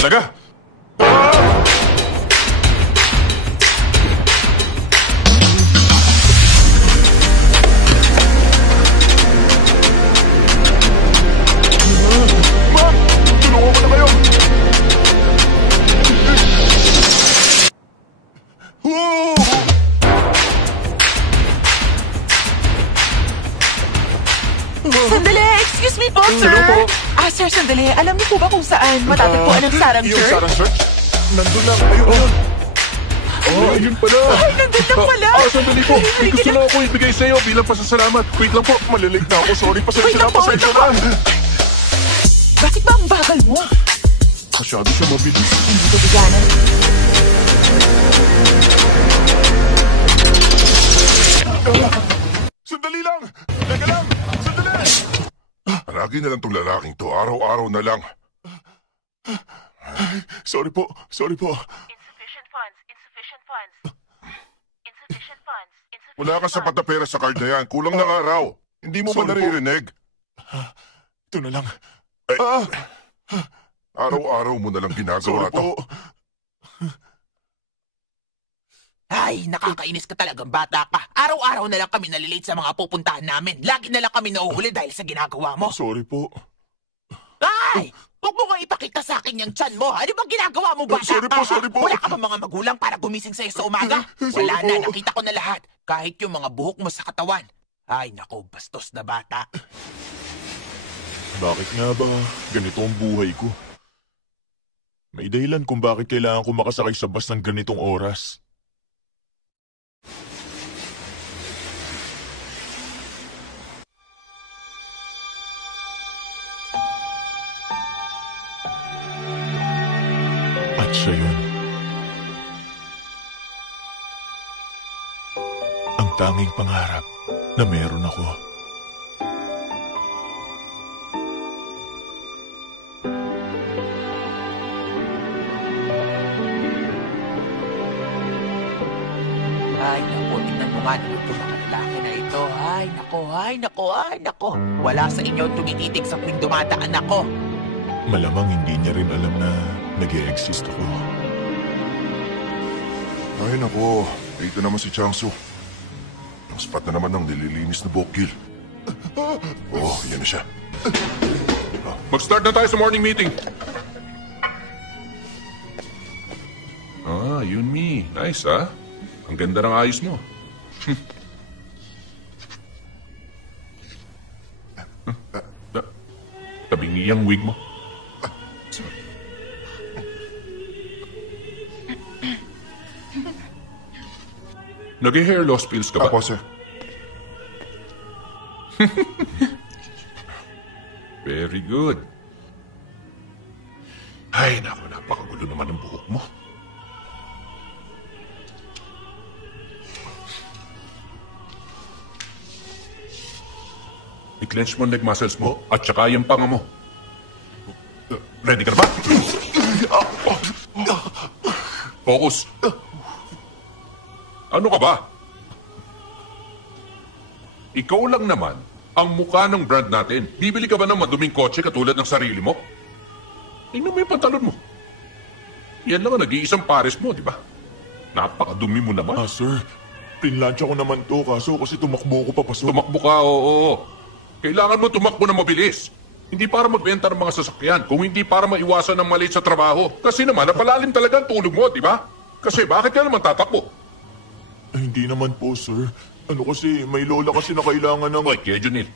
Talaga? Ma'am! Tulungan ko na kayo! Sandali! Excuse me po, sir! Hello po? Sir, sandali. Alam niyo po ba kung saan matatagpuan ang Sarang Yung Church? Sarang Church? Nandun lang. Ayun. Ayun pala. Ay, nandun lang pala. Sandali po. May gusto lang ako ibigay sa'yo bilang pasasalamat. Wait lang po. Malilate na ako. Sorry, pasensya na. Pasensya na. Bakit ba ang bagal mo? Masyado siya mabilis. Hindi ko biganan. Sandali lang! Teka lang! Sandali! Lagi na lang tong lalaking to. Araw-araw na lang. Sorry po. Sorry po. Insufficient funds. Insufficient funds. Insufficient funds. Insufficient Wala ka sapat na pera sa card na yan. Kulang ng araw. Hindi mo ba Sorry po. naririnig? Ito na lang. Araw-araw mo na lang Sorry ginagawa to. po. Ay, nakakainis ka talagang bata ka. Araw-araw na lang kami nalilate sa mga pupuntahan namin. Lagi na lang kami nauhuli dahil sa ginagawa mo. Sorry po. Ay! Huwag mo nga ipakita sa akin yung tiyan mo. Ano bang ginagawa mo, bata Sorry po, ka? sorry po. Wala ka ba mga magulang para gumising sa'yo sa umaga? Sorry Wala po. na, nakita ko na lahat. Kahit yung mga buhok mo sa katawan. Ay, nako, bastos na bata. Bakit nga ba ganito ang buhay ko? May dahilan kung bakit kailangan ko makasakay sa bus ng ganitong oras. At siya yun. Ang tanging pangarap na meron ako. Ay, nako, tingnan mo nga naman itong mga lalaki na ito. Ay, nako, ay, nako, ay, nako. Wala sa inyo tumititig sa tuwing dumadaan ako. Malamang hindi niya rin alam na nag-e-exist ako. Ay, nako. Ito naman si Changsu. Ang spot na naman ng nililinis na bokil. Oh, yan na siya. Mag-start na tayo sa morning meeting. Yunmi. Nice, ah. Ang ganda ng ayos mo. Tabingi ang wig mo. Nag-hair loss pills ka ba? Apo, sir. Very good. Ay, naku, napakagulo naman ng buhok mo. I-clench mo ang leg muscles mo at saka yung panga mo. Ready ka na ba? Focus. Ano ka ba? Ikaw lang naman ang mukha ng brand natin. Bibili ka ba ng maduming kotse katulad ng sarili mo? Tingnan mo yung pantalon mo. Yan lang ang nag-iisang pares mo, di ba? Napakadumi mo naman. Sir, pinlansya ko naman to kaso kasi tumakbo ko papasok. Tumakbo ka, oo. Kailangan mo tumakbo na mabilis. Hindi para magbenta ng mga sasakyan, kung hindi para maiwasan ng maliit sa trabaho. Kasi naman, napalalim talaga ang tulog mo, di ba? Kasi bakit ka naman tatakbo? Ay, hindi naman po, sir. Ano kasi, may lola kasi na kailangan ng... Hoy, Kuya Junil.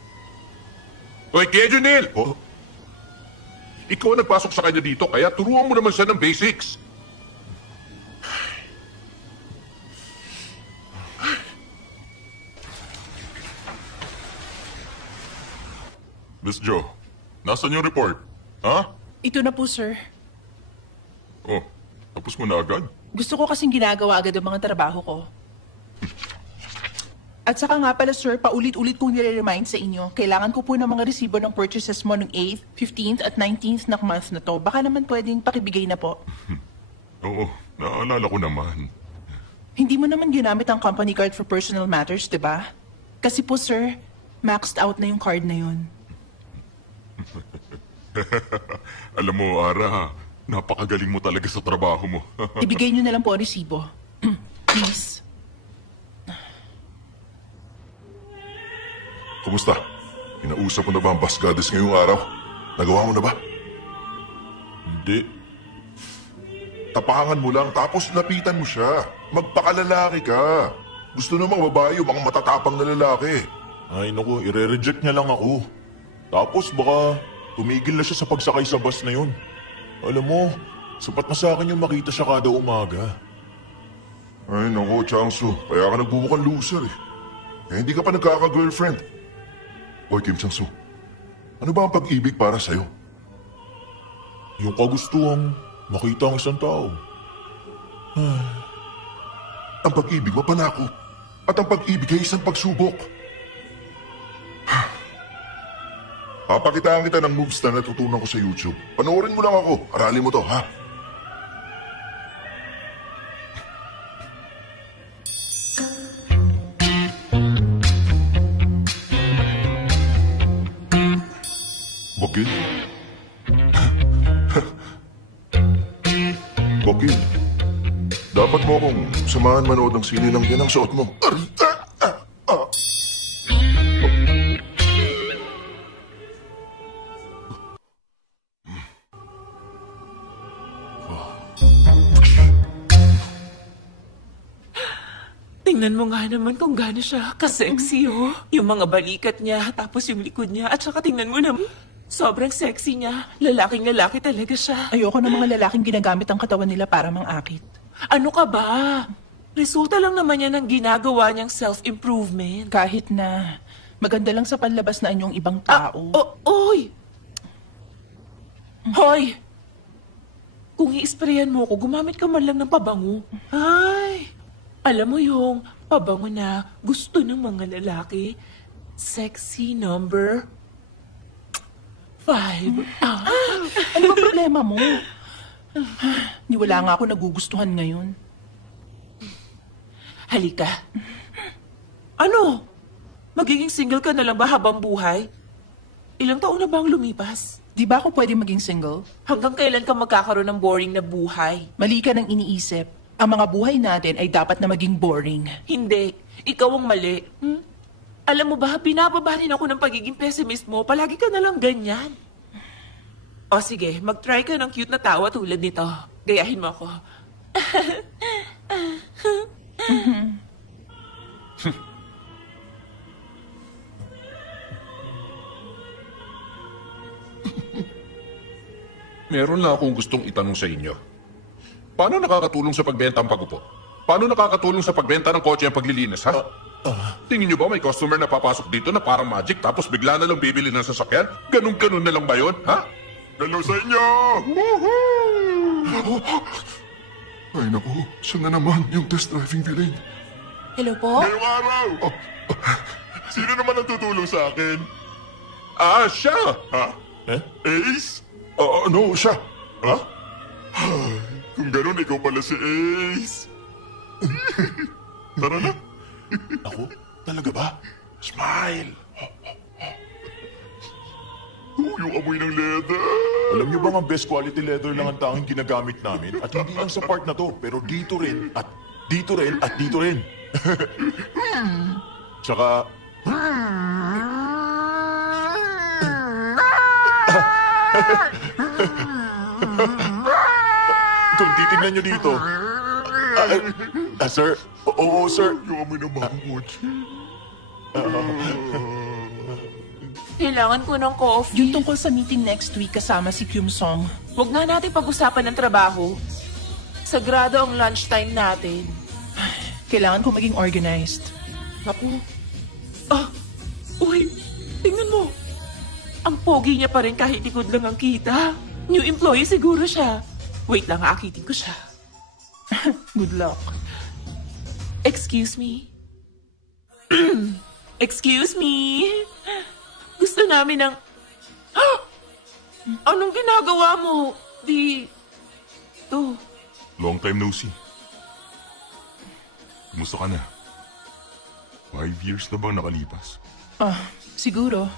Hoy, Kuya Junil! Oh, Ikaw ang nagpasok sa kanya dito, kaya turuan mo naman siya ng basics. Miss Jo, nasan yung report? Ha? Ito na po, sir. Oh, tapos mo na agad? Gusto ko kasing ginagawa agad ang mga trabaho ko. At saka nga pala, sir, paulit-ulit kong nire-remind sa inyo, kailangan ko po ng mga resibo ng purchases mo ng 8th, 15th at 19th na month na to. Baka naman pwedeng pakibigay na po. Oo, naalala ko naman. Hindi mo naman ginamit ang company card for personal matters, di ba? Kasi po, sir, maxed out na yung card na yun. Alam mo, Ara, Napakagaling mo talaga sa trabaho mo. Ibigay niyo na lang po ang resibo. Please. Kumusta? Inausap mo na ba ang bus goddess ngayong araw? Nagawa mo na ba? Hindi. Tapangan mo lang tapos lapitan mo siya. Magpakalalaki ka. Gusto namang babae yung mga matatapang na lalaki. Ay naku, ire-reject niya lang ako. Tapos baka tumigil na siya sa pagsakay sa bus na yun. Alam mo, sapat na sa akin yung makita siya kada umaga. Ay naku, Changsu. Kaya ka nagbubukang loser eh. Eh, hindi ka pa nagkaka-girlfriend. Oy, Kim Changsu. Ano ba ang pag-ibig para sa'yo? Yung kagustuhang makita ang isang tao. Ang pag-ibig mapanakot. At ang pag-ibig ay isang pagsubok. Papakitaan kita ng moves na natutunan ko sa YouTube. Panoorin mo lang ako. Aralin mo to, ha? Bokil? Bokil, dapat mo akong samahan manood ng sine ng yan ang suot mo. Aray! Tingnan mo nga naman kung gaano siya ka-sexy, oh. Yung mga balikat niya, tapos yung likod niya, at saka tingnan mo naman, sobrang sexy niya. Lalaking lalaki talaga siya. Ayoko ng mga lalaking ginagamit ang katawan nila para mangakit. Ano ka ba? Resulta lang naman yan ng ginagawa niyang self-improvement. Kahit na maganda lang sa panlabas na anyong ibang tao. Oy! Hoy! Kung i-sprayan mo ko, gumamit ka man lang ng pabango. Ay! Alam mo yung pabango na gusto ng mga lalaki? Sexy number 5. Ano ba problema mo? Ni wala nga ako nagugustuhan ngayon. Halika. Ano? Magiging single ka na lang ba habang buhay? Ilang taon na ba ang lumipas? Di ba ako pwede maging single? Hanggang kailan ka magkakaroon ng boring na buhay? Mali ka ng iniisip. Ang mga buhay natin ay dapat na maging boring. Hindi. Ikaw ang mali. Alam mo ba, binababa rin ako ng pagiging pessimist mo. Palagi ka na lang ganyan. O sige, mag-try ka ng cute na tawa tulad nito. Gayahin mo ako. Meron lang akong gustong itanong sa inyo. Paano nakakatulong sa pagbenta ang pagupo? Paano nakakatulong sa pagbenta ng kotse ang paglilinis, ha? Tingin nyo ba may customer na papasok dito na parang magic tapos bigla na lang bibili ng sasakyan? Ganun-ganun na lang ba yun, ha? Hello sa inyo! Ay naku, siya na naman yung test driving villain. Hello po? Ngayong araw! Sino naman ang tutulong sa akin? Ah, siya! Ha? Ace? No, siya. Ha? Kung ganun, ikaw pala si Ace. Tara na. Ako? Talaga ba? Smile! Yung amoy ng leather. Alam niyo ba ang best quality leather lang ang tanging ginagamit namin? At hindi lang sa part na to, pero dito rin, at dito rin, at dito rin. Tsaka... Kung titignan niyo dito... sir? Oo, sir. Yung amoy ng bagong kotse. Kailangan ko ng coffee. Yung tungkol sa meeting next week kasama si Kyum Song. Huwag na natin pag-usapan ng trabaho. Sagrado ang lunchtime natin. Kailangan ko maging organized. Naku. Uy, tingnan mo. Ang pogi niya pa rin kahit likod lang ang kita. New employee siguro siya. Wait lang, aakitin ko siya. Good luck. Excuse me? Excuse me? Gusto namin ng... Anong ginagawa mo? Long time no see. Kumusta ka na? 5 years na bang nakalipas? Siguro.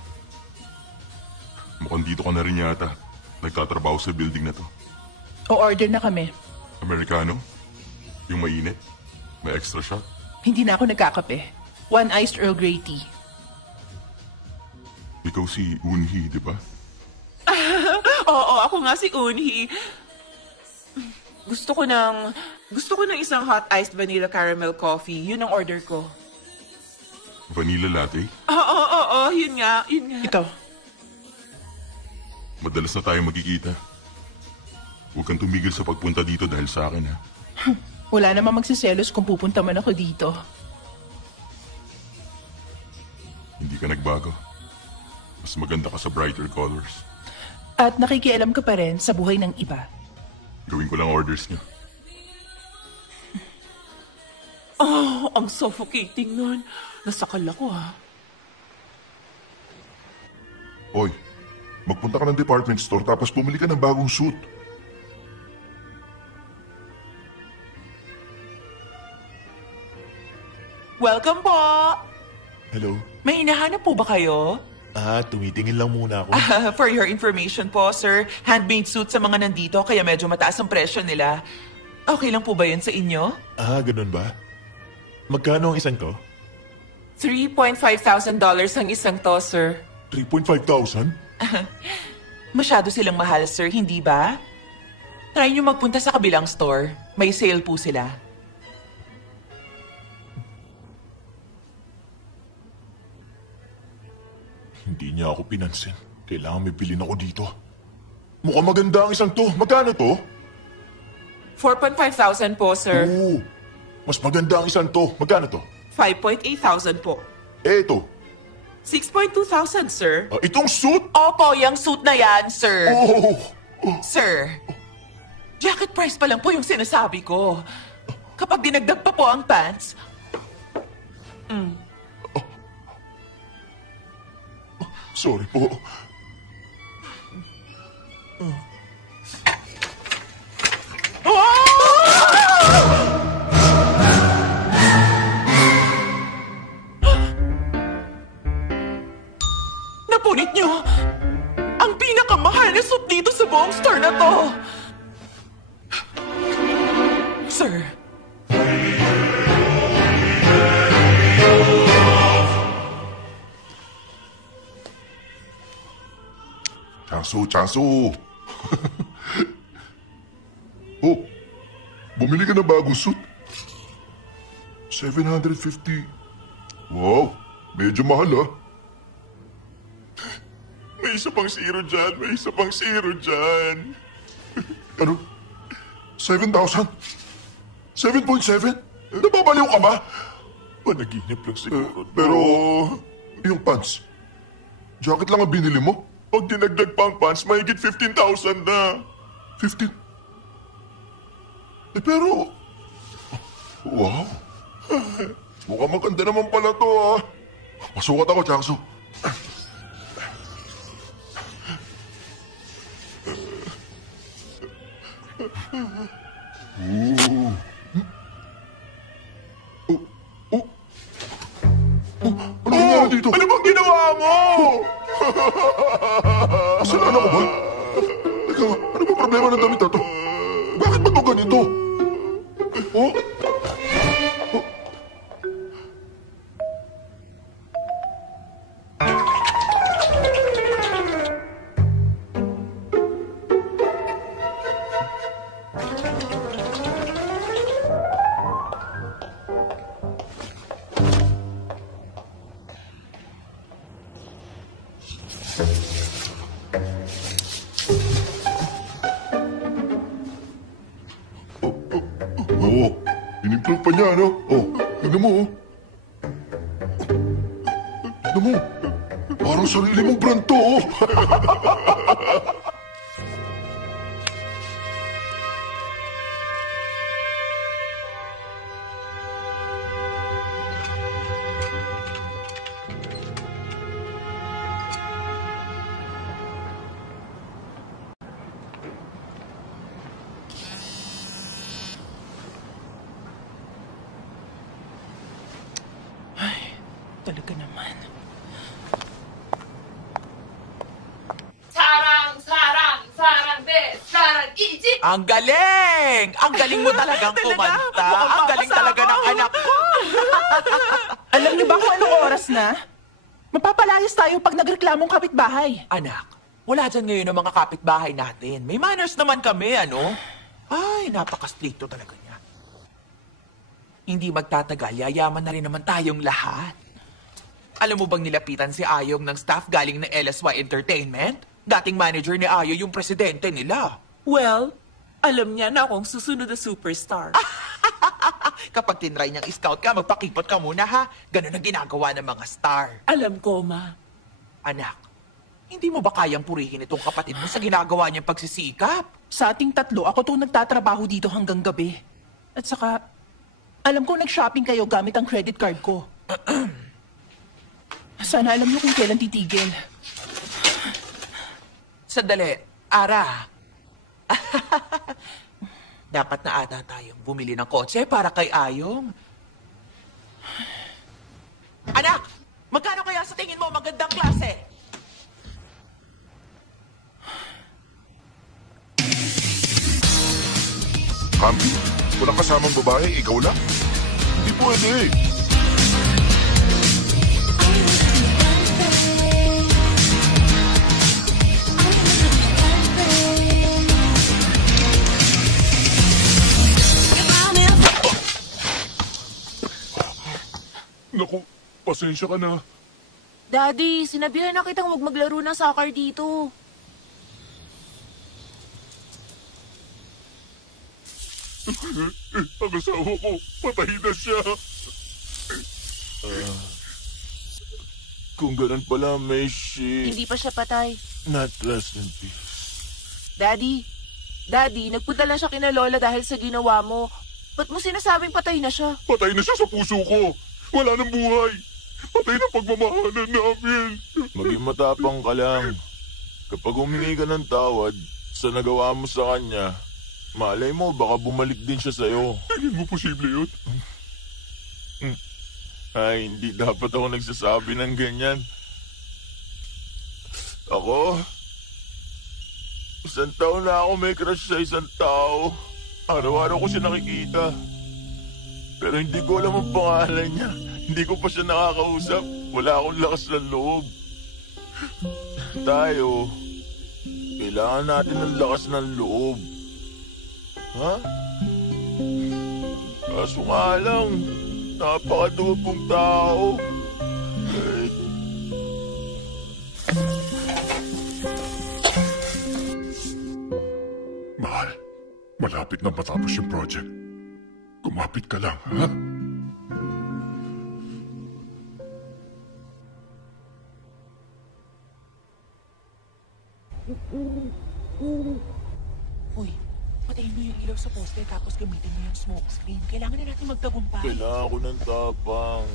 Mukhang dito ka na rin yata. Nagtatrabaho sa building na to. O-order na kami. Americano? Yung mainit? May extra shot? Hindi na ako nagkakape. 1 iced Earl Grey tea. Ikaw si Unhi, di ba? Oo, ako nga si Unhi. Gusto ko ng isang hot iced vanilla caramel coffee. Yun ang order ko. Vanilla latte? Oo, yun nga. Ikaw. Madalas na tayo magkikita. Huwag kang tumigil sa pagpunta dito dahil sa akin, ha? Wala namang magsiselos kung pupunta man ako dito. Hindi ka nagbago. Mas maganda ka sa brighter colors. At nakikialam ka pa rin sa buhay ng iba. Gawin ko lang orders niyo. Oh, ang suffocating nun. Nasakal ako, ha. Oy, magpunta ka ng department store tapos bumili ka ng bagong suit. Welcome po! Hello? May hinahanap po ba kayo? Tumitingin lang muna ako. For your information po, sir, handmade suit sa mga nandito kaya medyo mataas ang presyo nila. Okay lang po ba yun sa inyo? Ganun ba? Magkano ang isang to? $3,500 ang isang to, sir. 3,500? Masyado silang mahal, sir, hindi ba? Try nyo magpunta sa kabilang store. May sale po sila. Hindi niya ako pinansin. Kailangan may bilhin ako dito. Mukhang maganda ang isang to. Magkano to? 4,500 po, sir. Oo. Mas maganda ang isang to. Magkano to? 5,800 po. Ito. 6,200, sir. Itong suit? Opo, yung suit na yan, sir. Oh! Sir, jacket price pa lang po yung sinasabi ko. Kapag dinagdag pa po ang pants, Sorry po. napunit nyo ang pinakamahal na suit dito sa buong store na to. Sir, Chansu. Oh, bumili ka ng bagong suit. 750. Wow, medyo mahal, ha? May isa pang zero dyan. May isa pang zero dyan. Ano? 7,000? 7.7? Nababaliw ka ba? Panaginip lang siguro. Pero, yung pants, jacket lang ang binili mo? Pag dinagdag pa ang pants, mahigit 15,000 na. 15? Pero, wow. Mukhang maganda naman pala to, ha? Masukat ako, Changsu. Ano nangyari dito? Ano bang ginawa mo? Kasalanan ko ba? Teka nga, ano ba problema ng damit na to? Bakit ba ito ganito? Oh? Oo, inimprove pa niya, no? Oh, tignan mo, oh. Tignan mo, parang sarili mong brand to, oh. talaga naman. 사랑 대 사랑 이지 Ang galing! Ang galing mo talagang kumanta. Ang galing talaga ng anak ko. Alam niyo ba kung anong oras na? Mapapalayas tayo pag nagreklamong kapitbahay. Anak, wala dyan ngayon ang mga kapitbahay natin. May manners naman kami, ano? Ay, napaka-stricto talaga niya. Hindi magtatagal, yayaman na rin naman tayong lahat. Alam mo bang nilapitan si Ayong ng staff galing ng LSY Entertainment? Dating manager ni Ayo yung presidente nila. Well, alam niya na akong susunod na superstar. Kapag tinry niyang scout ka, magpakipot ka muna ha. Ganun ang ginagawa ng mga star. Alam ko, Ma. Anak, hindi mo ba kayang purihin itong kapatid mo sa ginagawa niyang pagsisikap? Sa ating tatlo, ako tong nagtatrabaho dito hanggang gabi. At saka, alam ko nag-shopping kayo gamit ang credit card ko. Sana alam niyo kung kailan titigil. Sandali, Ara. Dapat na ata tayong bumili ng kotse para kay Ayong. Anak, magkano kaya sa tingin mo magandang klase? Campi, walang kasamang babae, ikaw lang? Hindi pwede. Naku, pasensya ka na. Daddy, sinabihan na kitang huwag maglaro ng soccer dito. Ang asawa ko, patay na siya. Kung ganun pala, may she... Hindi pa siya patay. Not rest in peace. Daddy, nagpunta lang siya kina Lola dahil sa ginawa mo. Ba't mo sinasabing patay na siya? Patay na siya sa puso ko. Wala nang buhay. Patay na pagmamahalan namin. Maging matapang ka lang. Kapag humingi ka ng tawad sa nagawa mo sa kanya, malay mo, baka bumalik din siya sa'yo. Tingin mo posible yun? Ay, hindi dapat ako nagsasabi ng ganyan. Ako, 1 taon na ako may crush sa isang tao. Araw-araw ko siya nakikita. Pero hindi ko alam ang pangalan niya. Hindi ko pa siya nakakausap. Wala akong lakas ng loob. Tayo, kailangan natin ng lakas ng loob. Ha? Kaso nga lang, napakaduwag kong tao. Eh, Mahal, malapit na matapos yung project. Kumapit ka lang, ha? Uy, patayin mo yung ilaw sa poste tapos gamitin mo yung smoke screen. Kailangan na natin magtagumpay. kailangan ko ng tapang.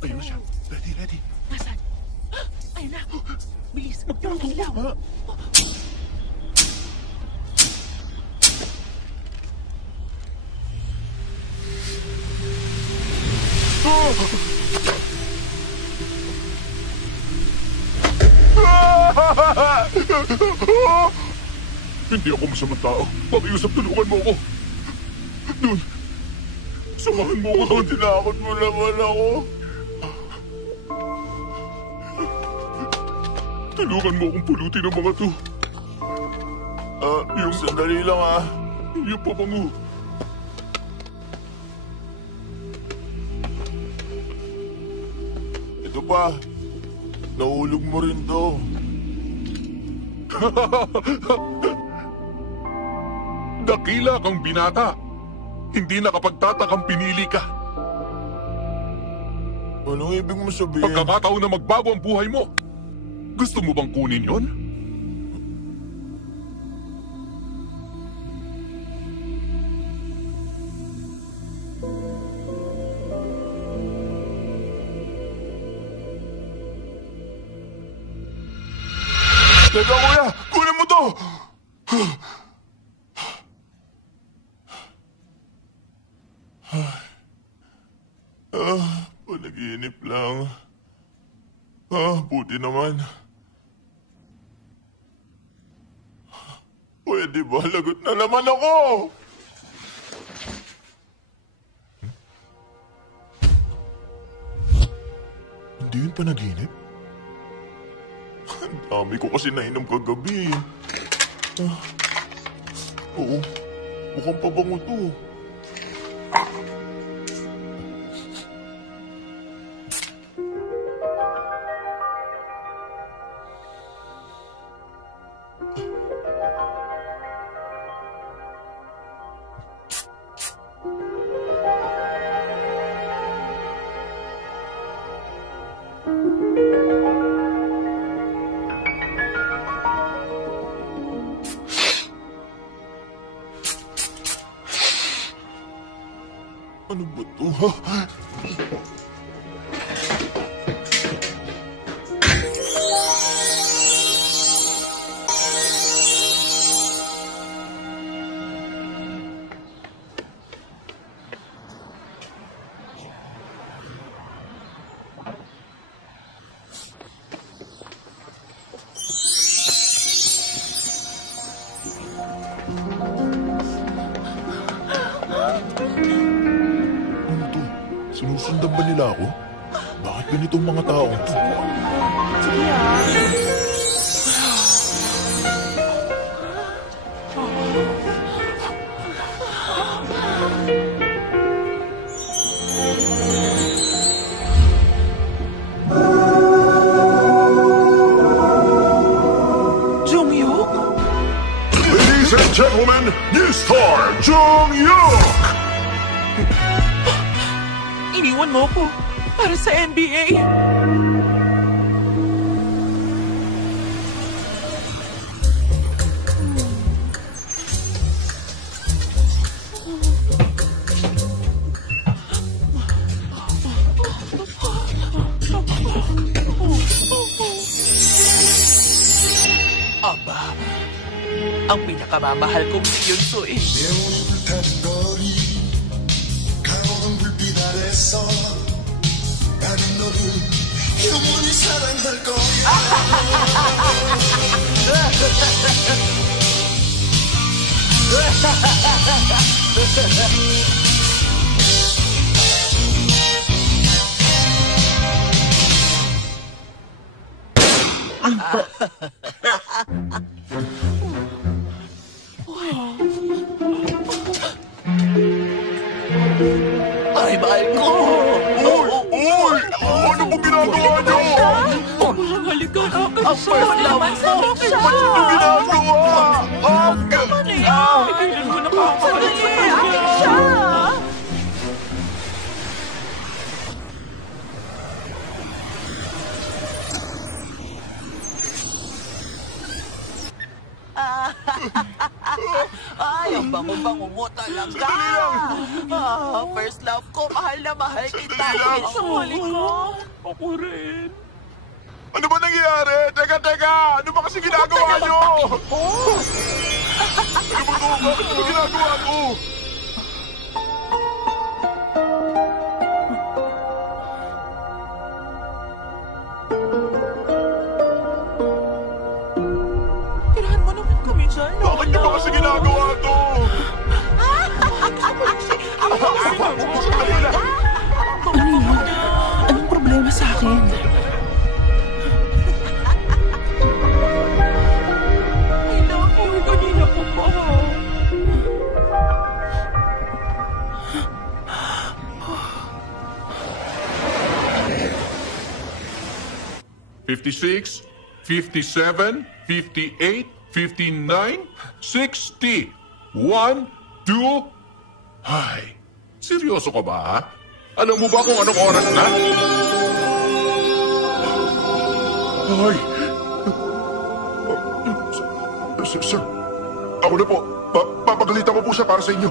Ayun na siya. Ready, ready. Nasaan? Ayun na. Bilis, magtawag ng ilaw. Hindi ako masamang tao. Pakiusap, tulungan mo ako. Doon. Samahan mo ako doon. Tinakot mo naman ako. Tulungan mo akong pulutin ang mga to. Yung sandali lang ah. Yung pabango. Ito pa. Nahulog mo rin to. Dakila kang binata. Hindi nakapagtatakang pinili ka. Anong ibig mo sabihin? Pagkakataon na magbago ang buhay mo. Gusto mo bang kunin yon? Teka kuya, kunin mo to! Panaginip lang. Buti naman. Di ba, lagot na naman ako! Hindi yun panaginip? Ang dami ko kasi nainom kagabi. Oo, mukhang pabango to. Ano ba to? Ano to? Sinusundan ba nila ako? Bakit ganitong mga tao to? Sige ah. Jung-hyuk? Ladies and gentlemen, new star, Jung-hyuk! Iniwan mo ko para sa NBA. Aba, ang pinakamamahal kong si Yunsoy. 강한 불빛 아래서 나는 너를 영원히 사랑할 거야. Ay, mahal ko! Uy! Ano po ginagawa niyo? Halikan ako Ang first love mo! Ba't ito ginagawa? Kailan mo nakakalit sa kanya? 'Ay, ang bango-bango mo talaga! First love ko, mahal na mahal kita! Sa huli ko. Ako rin. Ano ba nangyayari? Teka! Ano ba kasi ginagawa niyo? Ano ba to? Bakit ano ginagawa ko? Tirahan mo naman kami dyan, Bakit niyo ba kasi ginagawa to? Ano yun? Anong problema sa akin? I love you. Kanina ko pa. 56, 57, 58, 59, 60. 1, 2... Ay, seryoso ka ba, ha? Alam mo ba kung anong oras na? Ay! Sir, ako na po. Papagalitan ko po siya para sa inyo.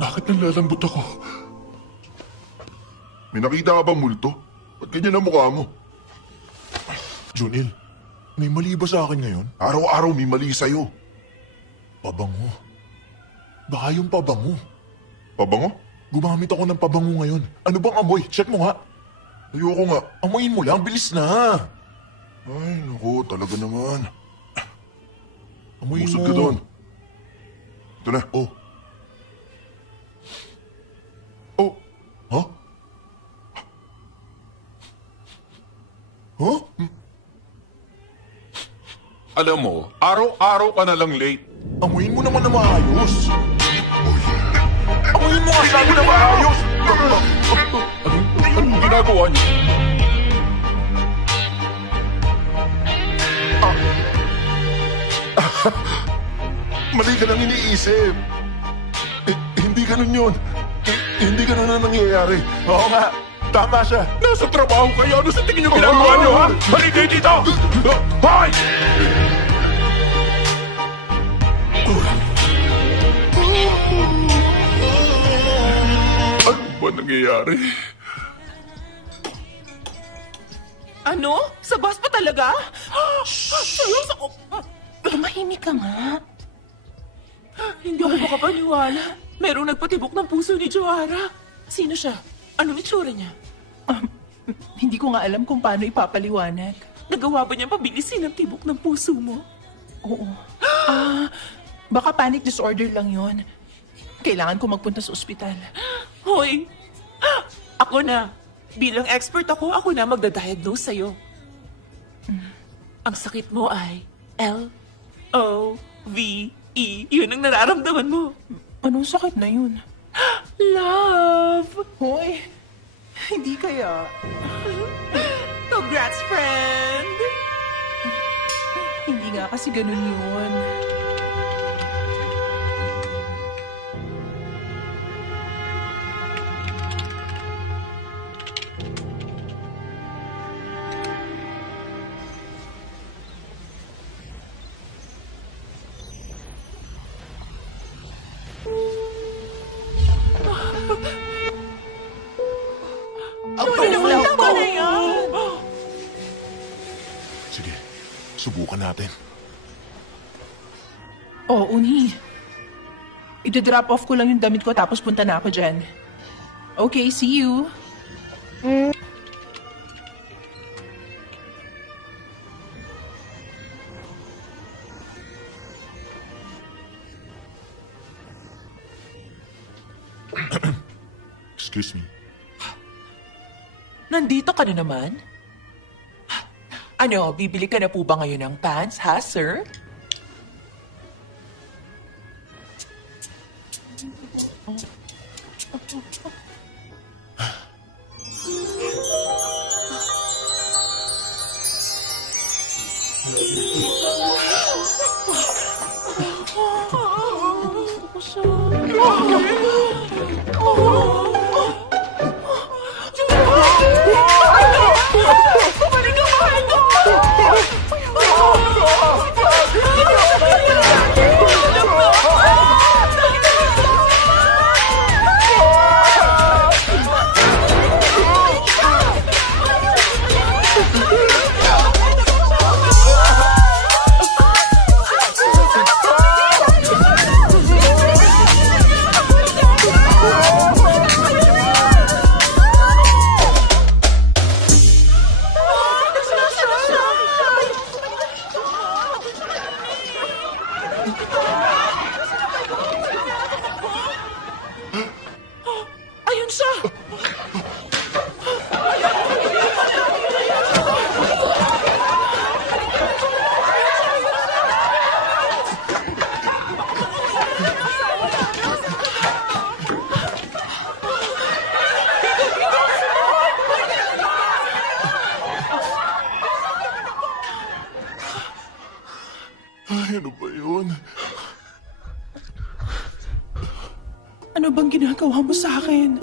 Bakit nalalambot ako? May nakita ka bang multo? Ba't ganyan ang mukha mo? Junil, may mali ba sa akin ngayon? Araw-araw may mali sa'yo. Pabango. Baka yung pabango. Pabango? Gumamit ako ng pabango ngayon. Ano bang amoy? Check mo nga. Ayoko nga. Amoyin mo lang, bilis na. Ay, naku, talaga naman. Amoy Busog mo. ka doon. Ito na. Oh. Oh. Huh? Huh? Alam mo, araw-araw ka na lang late. Amoyin mo naman na maayos. Amoyin mo nga sabi na maayos. Anong ginagawa niyo? Mali ka lang iniisip. Hindi ganun yun. Hindi ganun na nangyayari. Oo nga. Tama siya. Nasa trabaho kayo. Ano sa tingin niyo ginagawa niyo, ha? Halika dito! Hoy! Ano ba nangyayari? Ano? Sa bus pa talaga? Seryoso? Tumahimik ka nga. Hindi ako makapaniwala. Merong nagpatibok ng puso ni Joara. Sino siya? Anong itsura niya? Hindi ko nga alam kung paano ipapaliwanag. Nagawa ba niya pabilisin ang tibok ng puso mo? Oo. Baka panic disorder lang yon. Kailangan ko magpunta sa ospital. Hoy! Ako na. Bilang expert ako na magdadiagnose sa'yo. Ang sakit mo ay L-O-V-E. Yun ang nararamdaman mo. Anong sakit na yun? Love! Hoy, hindi kaya. Congrats, friend! Hindi nga kasi ganun yun. Tama na yan! Sige, subukan natin. Oh, Uni. Ito-drop off ko lang yung damit ko tapos punta na ako dyan. Okay, see you. Excuse me. Nandito ka na naman? Ano, bibili ka na po ba ngayon ng pants, ha, sir? Ayun siya! Ay, ano ba yun? Ano bang ginagawa mo sa akin?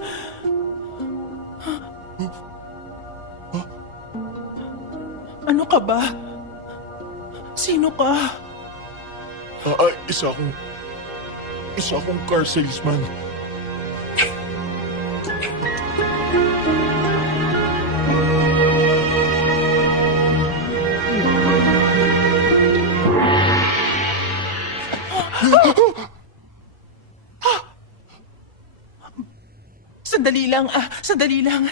Ano ka ba? Sino ka? Isa akong car salesman. Sandali lang.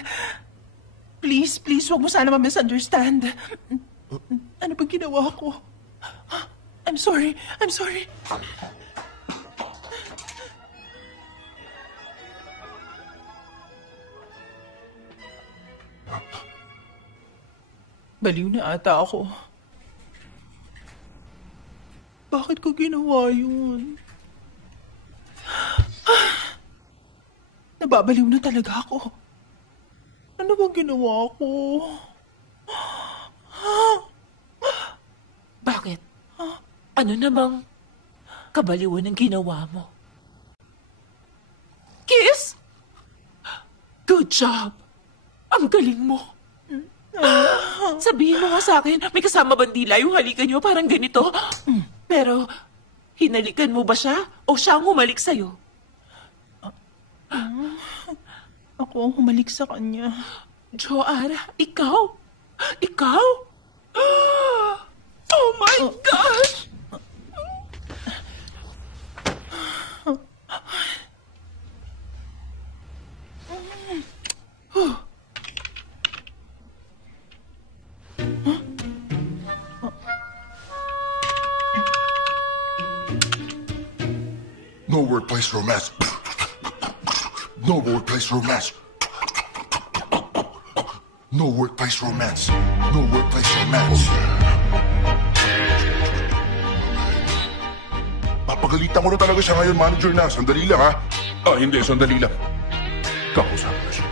Please, wag mo sana ma-misunderstand. Ano bang ginawa ko? I'm sorry. I'm sorry. Baliw na ata ako. Bakit ko ginawa yun? Nababaliw na talaga ako. Ano bang ginawa ko? Bakit? Ano namang kabaliwan ng ginawa mo? Kiss? Good job. Ang galing mo. Sabihin mo nga sa akin, may kasama bandila yung halikan niyo parang ganito? Pero, hinalikan mo ba siya o siya ang humalik sa'yo? Ako ang humalik sa kanya. Joara, ikaw? Ikaw? Oh my gosh! No workplace romance. No workplace romance. No workplace romance. No workplace romance. Papagalitan ko na talaga siya ngayon, manager na. Sandali lang, ha? Hindi, sandali lang. Kakusap na siya.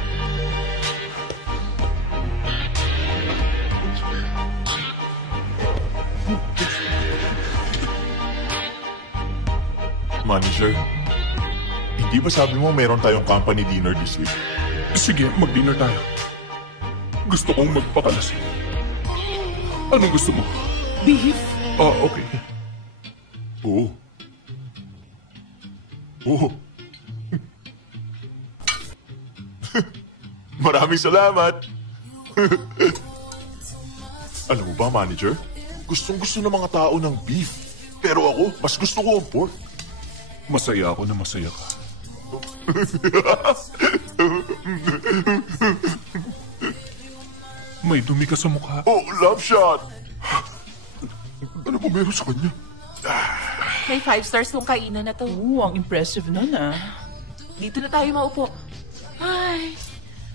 Manager, hindi ba sabi mo meron tayong company dinner this week? Sige, mag-dinner tayo. Gusto kong magpakalasing. Anong gusto mo? Beef? Okay. Oo. Oo. Maraming salamat. Alam mo ba, manager? Gustong-gusto ng mga tao ng beef. Pero ako, mas gusto ko ang pork. Masaya ako na masaya ka. May dumi ka sa mukha. Oh, love shot! Ano ba meron sa kanya? May 5 stars tong kainan na to. Oo, ang impressive nun, ah. Dito na tayo maupo. Ay,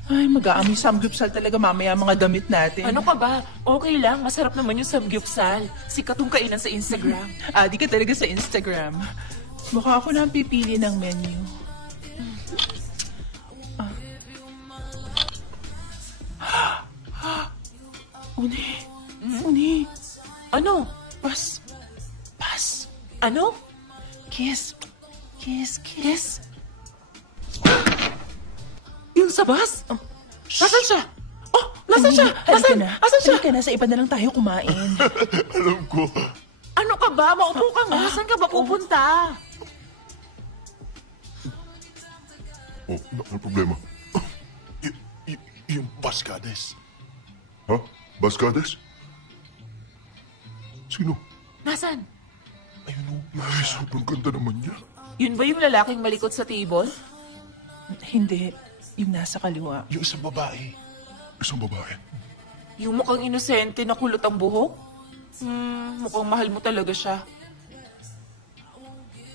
Mag-aamoy samgyupsal talaga mamaya ang mga damit natin. ano ka ba? Okay lang, masarap naman yung samgyupsal. Sikat tong kainan sa Instagram. Di ka talaga sa Instagram. Mukha ako na ang pipili ng menu. Uni. Ano? Pas. Ano? Kiss. Yung sa bus? Nasaan siya? Oh, nasaan siya? Halika Nasaan? na. Nasaan siya? Halika na, sa iba na lang tayo kumain. Alam ko. Ano ka ba? Maupo ka nga. Saan ka ba pupunta? Oh, ano problema? Yung Bascades. Ha? Bascades? Sino? Nasaan? Ayun o. Ay, sobrang ganda naman niya. Yun ba yung lalaking malikot sa table? Hindi. Yung nasa kaliwa. Yung isang babae. Isang babae. Yung mukhang inosente na kulot ang buhok? Mukhang mahal mo talaga siya.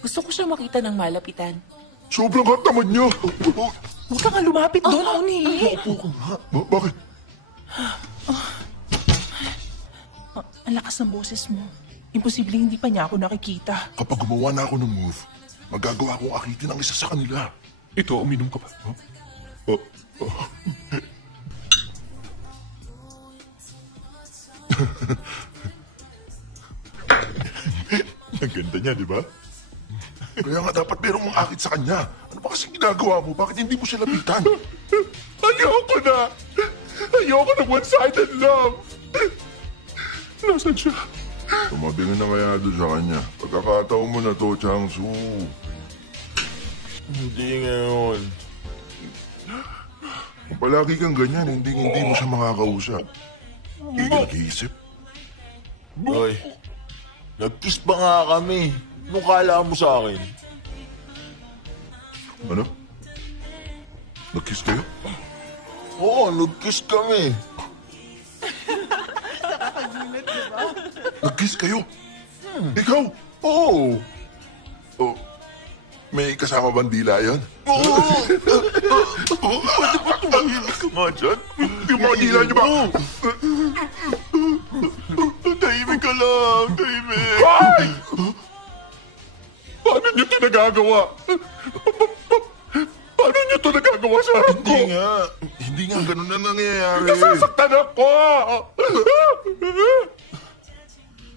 Gusto ko siya makita ng malapitan. Sobrang hot naman niya. Huwag ka nga lumapit doon, Uni. Maupo ka nga. Bakit? Ang lakas ng boses mo. Imposible hindi pa niya ako nakikita. Kapag gumawa na ako ng move, magagawa akong akitin ang isa sa kanila. Ito, uminom ka ba? Ang ganda niya, di ba? Kaya nga dapat merong mga akit sa kanya. Ano ba kasi ginagawa mo? Bakit hindi mo siya lapitan? Ayoko na! Ayoko na one-sided love! Nasaan siya? Tumabingan na kaya doon sa kanya. Pagkakataon mo na to, Changsu. Hindi ngayon. Kung palagi kang ganyan, hindi mo siya makakausap. Hindi ka nag-iisip. Boy, nag-kiss pa nga kami. Nung kala mo sa akin. Ano? Nag-kiss kayo? Oo, nag-kiss kami. Nag-kiss kayo? Ikaw? Oo. Oh, may kasama bang dila yun? Pwede ba tumahimik ka nga dyan? Yung mga dila niyo ba? Tahimik ka lang, tahimik. Ay! Paano niyo ito nagagawa? Paano niyo ito nagagawa sa harap ko? Hindi nga ganun na nangyayari. Nasasaktan ako!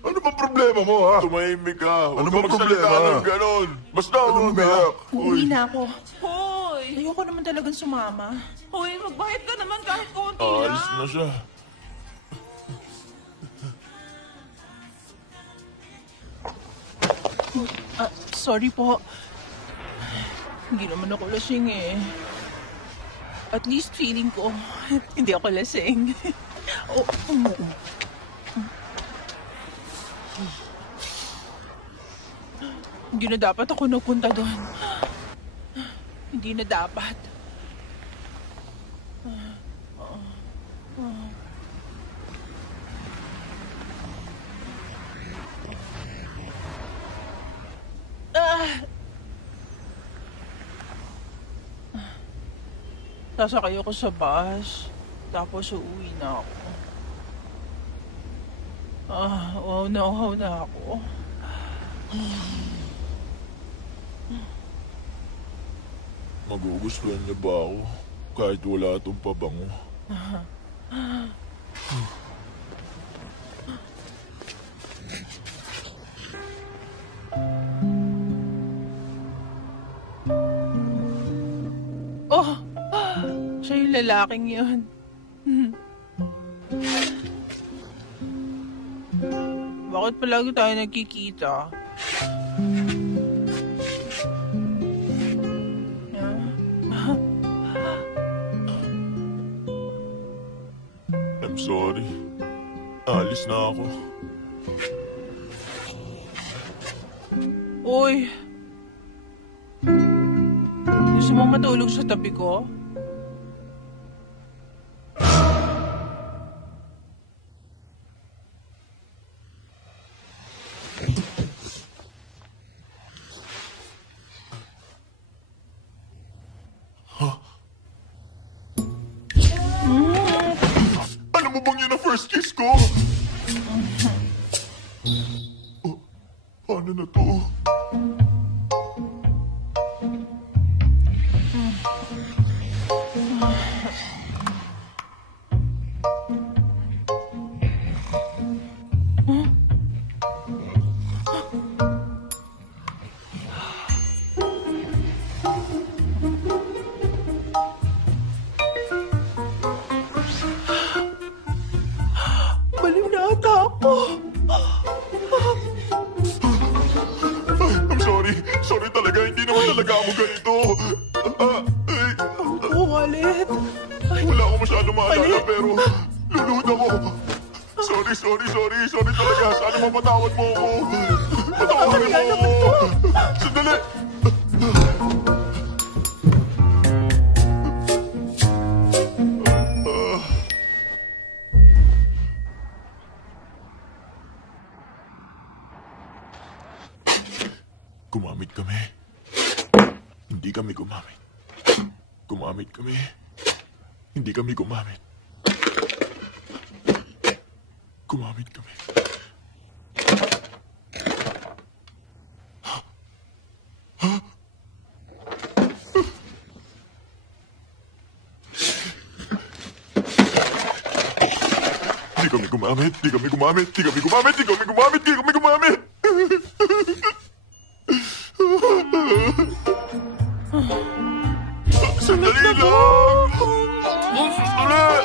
Ano bang problema mo, ha? Tumahimik ka. Ano Huwag bang ka magsalita problema? ng ganon. Basta Ano huwag ba? ka. Uuwi na ako. Hoy! Ayoko naman talagang sumama. Hoy, magbayad ka naman kahit konti Alis lang. na siya. Sorry po. Hindi naman ako lasing eh. At least feeling ko, hindi ako lasing. Oh, Hindi na dapat ako nagpunta doon. Hindi na dapat. Sasakay ako sa bus. Tapos uuwi na ako. Wow na ako. Magugustuhan niya ba ako kahit wala itong pabango? Oh! Siya yung lalaking yun. Bakit palagi tayo nagkikita? I'm sorry. Alis na ako. Uy! Gusto mo matulog sa tabi ko? Alam mo bang yun ang first kiss ko? Oh, paano na to? Baliw na ata ako. I'm sorry. Sorry talaga. Hindi naman talaga ako ganito. Oo, ulit. Wala ako masyadong maalala Mali. pero lulod ako. Sorry talaga. Sana mapatawad mo ako. Patawarin mo ako. Sandali. Gumamit kami. Hindi kami gumamit. Gumamit kami. Hindi kami gumamit. Gumamit kami. Di kami gumamit. Di kami gumamit. Di kami gumamit. Di kami gumamit. Di kami gumamit. Sandali lang! Sandali!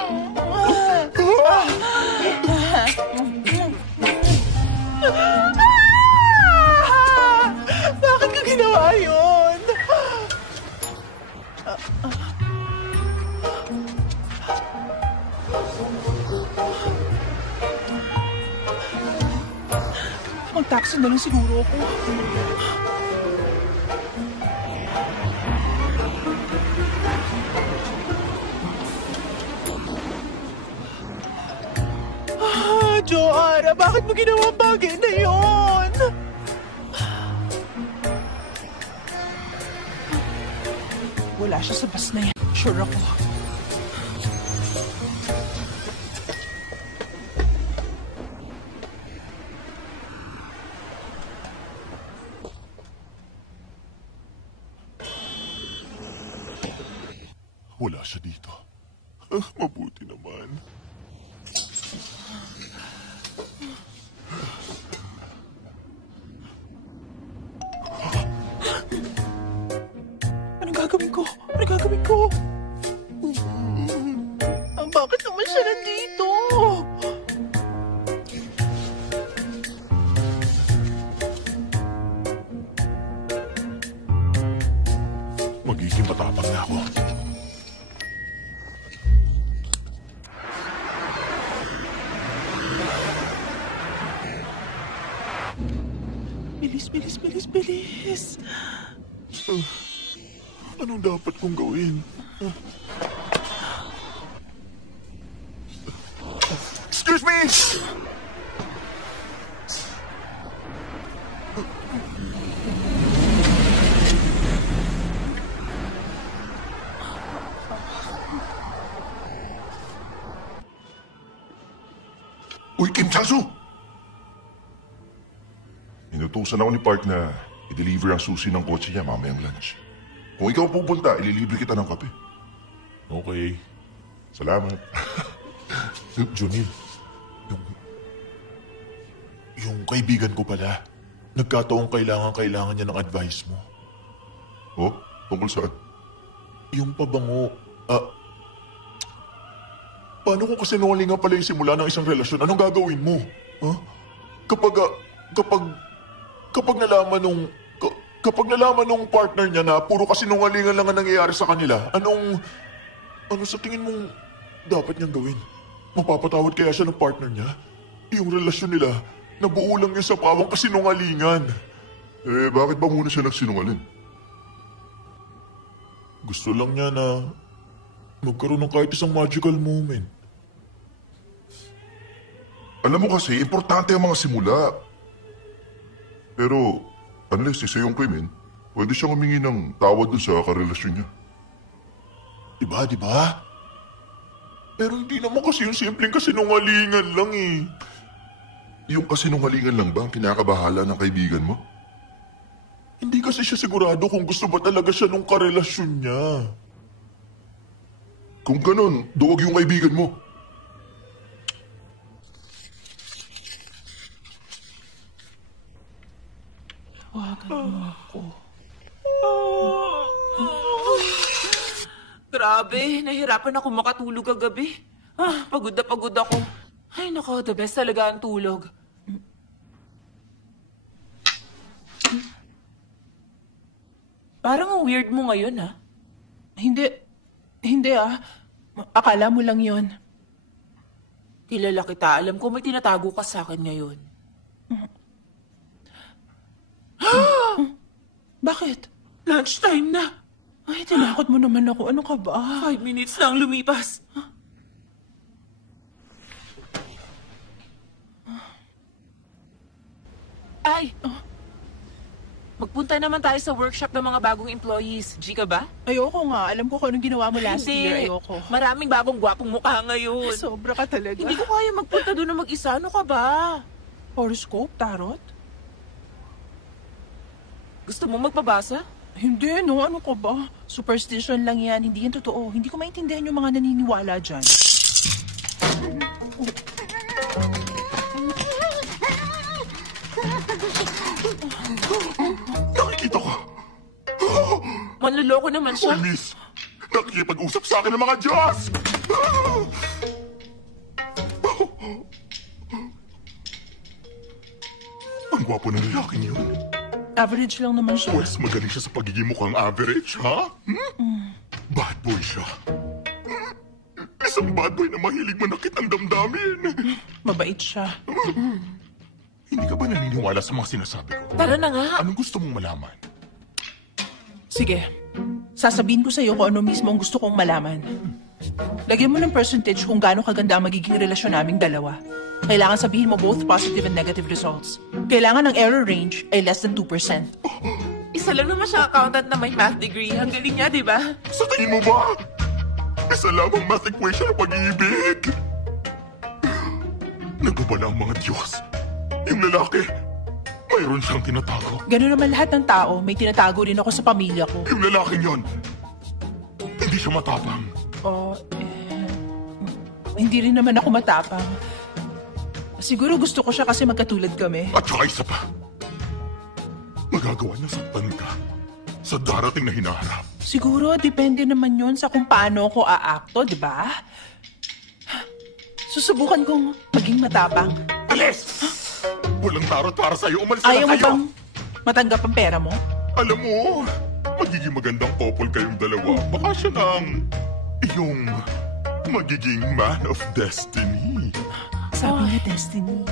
Bakit ka ginawa yun? Mag-taxi na lang siguro ako. Joanne! Clara, bakit mo ginawa ang bagay na yun? Wala siya sa bus na yan. Sure ako. Wala siya dito. Mabuti naman. Anong gagawin ko? Anong gagawin ko? Bakit naman siya nandito? Magiging matapang na ako. Bilis, bilis, bilis, bilis. Anong dapat kong gawin? Excuse me! Uy, Kim Chang-soo! Inutusan ako ni Park na i-deliver ang susi ng kotse niya mamayang lunch. Kung ikaw pupunta, ililibre kita ng kape. Okay. Salamat. Junil, yung kaibigan ko pala, nagkataong kailangan niya ng advice mo. Oh, tungkol saan? Yung pabango, paano kung kasinungaling nga pala yung simula ng isang relasyon? Anong gagawin mo? Huh? Kapag nalaman nung partner niya na puro kasinungalingan lang ang nangyayari sa kanila, ano sa tingin mong dapat niyang gawin? Mapapatawad kaya siya ng partner niya? Yung relasyon nila, nabuo lang yun sa pawang kasinungalingan. Eh, bakit ba muna siya nagsinungaling? Gusto lang niya na magkaroon ng kahit isang magical moment. Alam mo kasi, importante ang mga simula. Pero, unless isa yung krimen, pwede siyang humingi ng tawad dun sa karelasyon niya. Diba? Pero hindi naman kasi yung simpleng kasinungalingan lang eh. Yung kasinungalingan lang ba ang kinakabahala ng kaibigan mo? Hindi kasi siya sigurado kung gusto ba talaga siya nung karelasyon niya. Kung ganun, duwag yung kaibigan mo. Tawagan mo ako. Grabe, nahirapan ako makatulog kagabi. Pagod na pagod ako. Ay nako, the best talaga ang tulog. Parang ang weird mo ngayon, ha? Hindi Akala mo lang yon. Kilala kita. Alam ko may tinatago ka sa akin ngayon. Bakit? Lunchtime na. Ay, tinakot mo naman ako. Ano ka ba? 5 minutes na ang lumipas. Ay! Magpunta naman tayo sa workshop ng mga bagong employees. G ka ba? Ayoko nga. Alam ko kung anong ginawa mo last year. Ayoko. Maraming bagong gwapong mukha ngayon. Sobra ka talaga. Hindi ko kaya magpunta doon na mag-isa. Ano ka ba? Horoscope? Tarot? Gusto mo magpabasa? Hindi, no. Ano ka ba? Superstition lang yan. Hindi yan totoo. Hindi ko maintindihan yung mga naniniwala dyan. Nakikita ko. Manloloko naman siya. Miss, nakikipag-usap sa akin ng mga Diyos! Ang gwapo ng lalaking yun. Average lang naman siya. Pwes magaling siya sa pagiging mukhang average, ha? Bad boy siya. Isang bad boy na mahilig manakit ang damdamin. Mabait siya. Hindi ka ba naniniwala sa mga sinasabi ko? Tara na nga. Anong gusto mong malaman? Sige. Sasabihin ko sa'yo kung ano mismo ang gusto kong malaman. Lagyan mo ng percentage kung gaano kaganda ang magiging relasyon naming dalawa. Kailangan sabihin mo both positive and negative results. Kailangan ng error range ay less than 2%. Isa lang naman siyang accountant na may math degree. Ang galing niya, di ba? Sa tingin mo ba? Isa lamang math equation ng pag-ibig. Nagubala ang mga Diyos. Yung lalaki, mayroon siyang tinatago. Ganun naman lahat ng tao, may tinatago rin ako sa pamilya ko. Yung lalaking yon, hindi siya matapang. Hindi rin naman ako matapang. Siguro gusto ko siya kasi magkatulad kami. At saka isa pa, magagawa niya saktan ka sa darating na hinaharap. Siguro, depende naman yun sa kung paano ako aakto, di ba? Susubukan kong maging matapang. Alis! Walang tarot para sa'yo. Umalis na Ayaw mo kayo. bang matanggap ang pera mo? Alam mo, magiging magandang couple kayong dalawa. Baka siya ng iyong magiging man of destiny. Sabi niya, Destiny.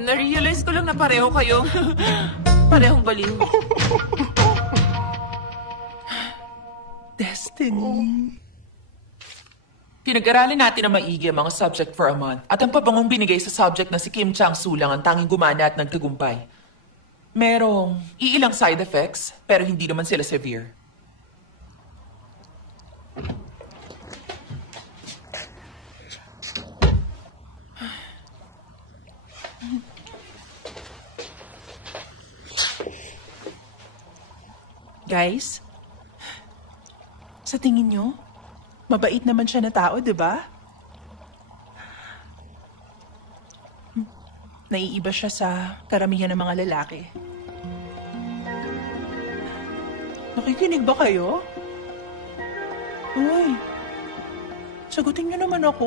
Na-realize ko lang na pareho kayo. Parehong baliw. Destiny. Pinag-aralin natin na maigi ang mga subject for a month at ang pabangong binigay sa subject na si Kim Chang-soo lang ang tanging gumana at nagtagumpay. Merong iilang side effects pero hindi naman sila severe. Guys, sa tingin nyo, mabait naman siya na tao, di ba? Naiiba siya sa karamihan ng mga lalaki. Nakikinig ba kayo? Uy, sagutin nyo naman ako.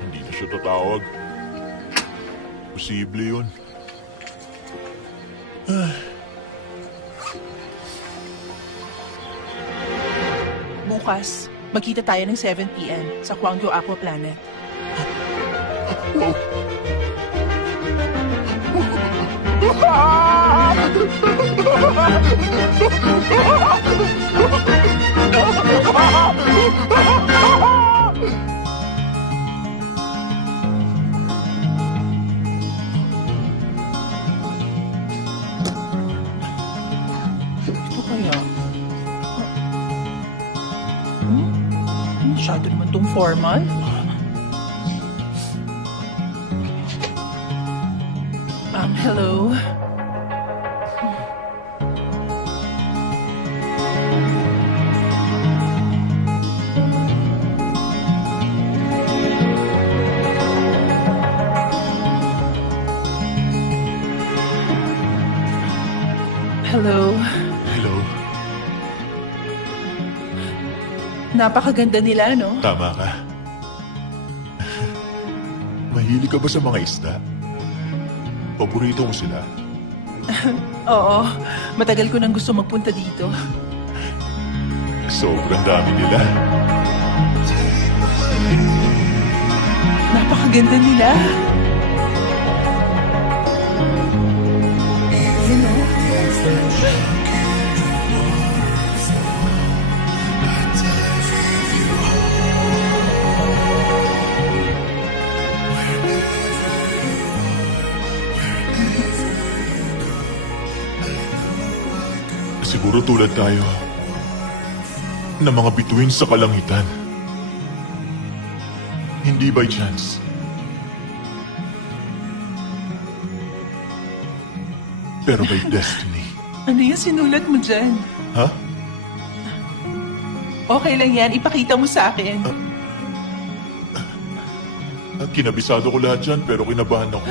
Hindi na siya tatawag. Posible yun. Bukas, magkita tayo ng 7 p.m. sa Kwangyo Aqua Planet. Ito kaya? Masyado naman tong formal. Hello? Hello? Hello? Napakaganda nila, no? Tama ka. Mahilig ka ba sa mga isda? Paborito mo sila? Oo, matagal ko nang gusto magpunta dito. Sobrang dami nila. Napakaganda nila. You know? Siguro tulad tayo ng mga bituin sa kalangitan. Hindi by chance. Pero by destiny. Ano yung sinulat mo dyan? Ha? Okay lang yan, ipakita mo sa akin. Kinabisado ko lahat yan pero kinabahan ako.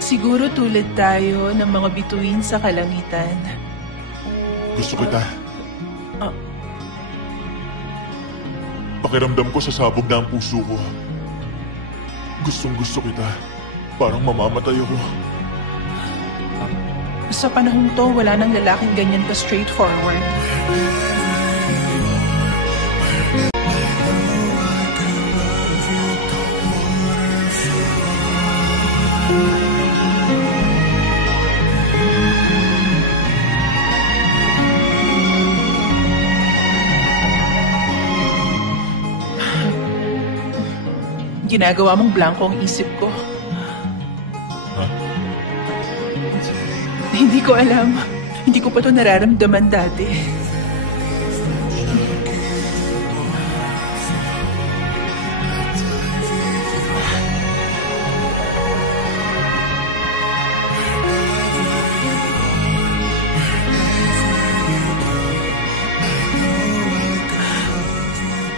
Siguro tulad tayo ng mga bituin sa kalangitan. Gusto kita. Pakiramdam ko sa sabog na ang puso ko. Gustong gusto kita. Parang mamamatay ako. Sa panahon to, wala nang lalaking ganyan ka straightforward. Ginagawa mong blanco ang isip ko. Hindi ko alam. Hindi ko pa ito nararamdaman dati.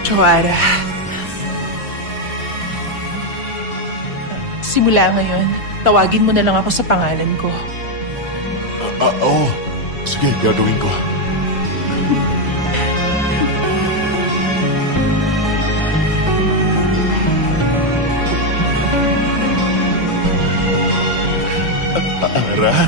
Joara. Simula ngayon, tawagin mo na lang ako sa pangalan ko. Oo. Sige, gagawin ko. Ara?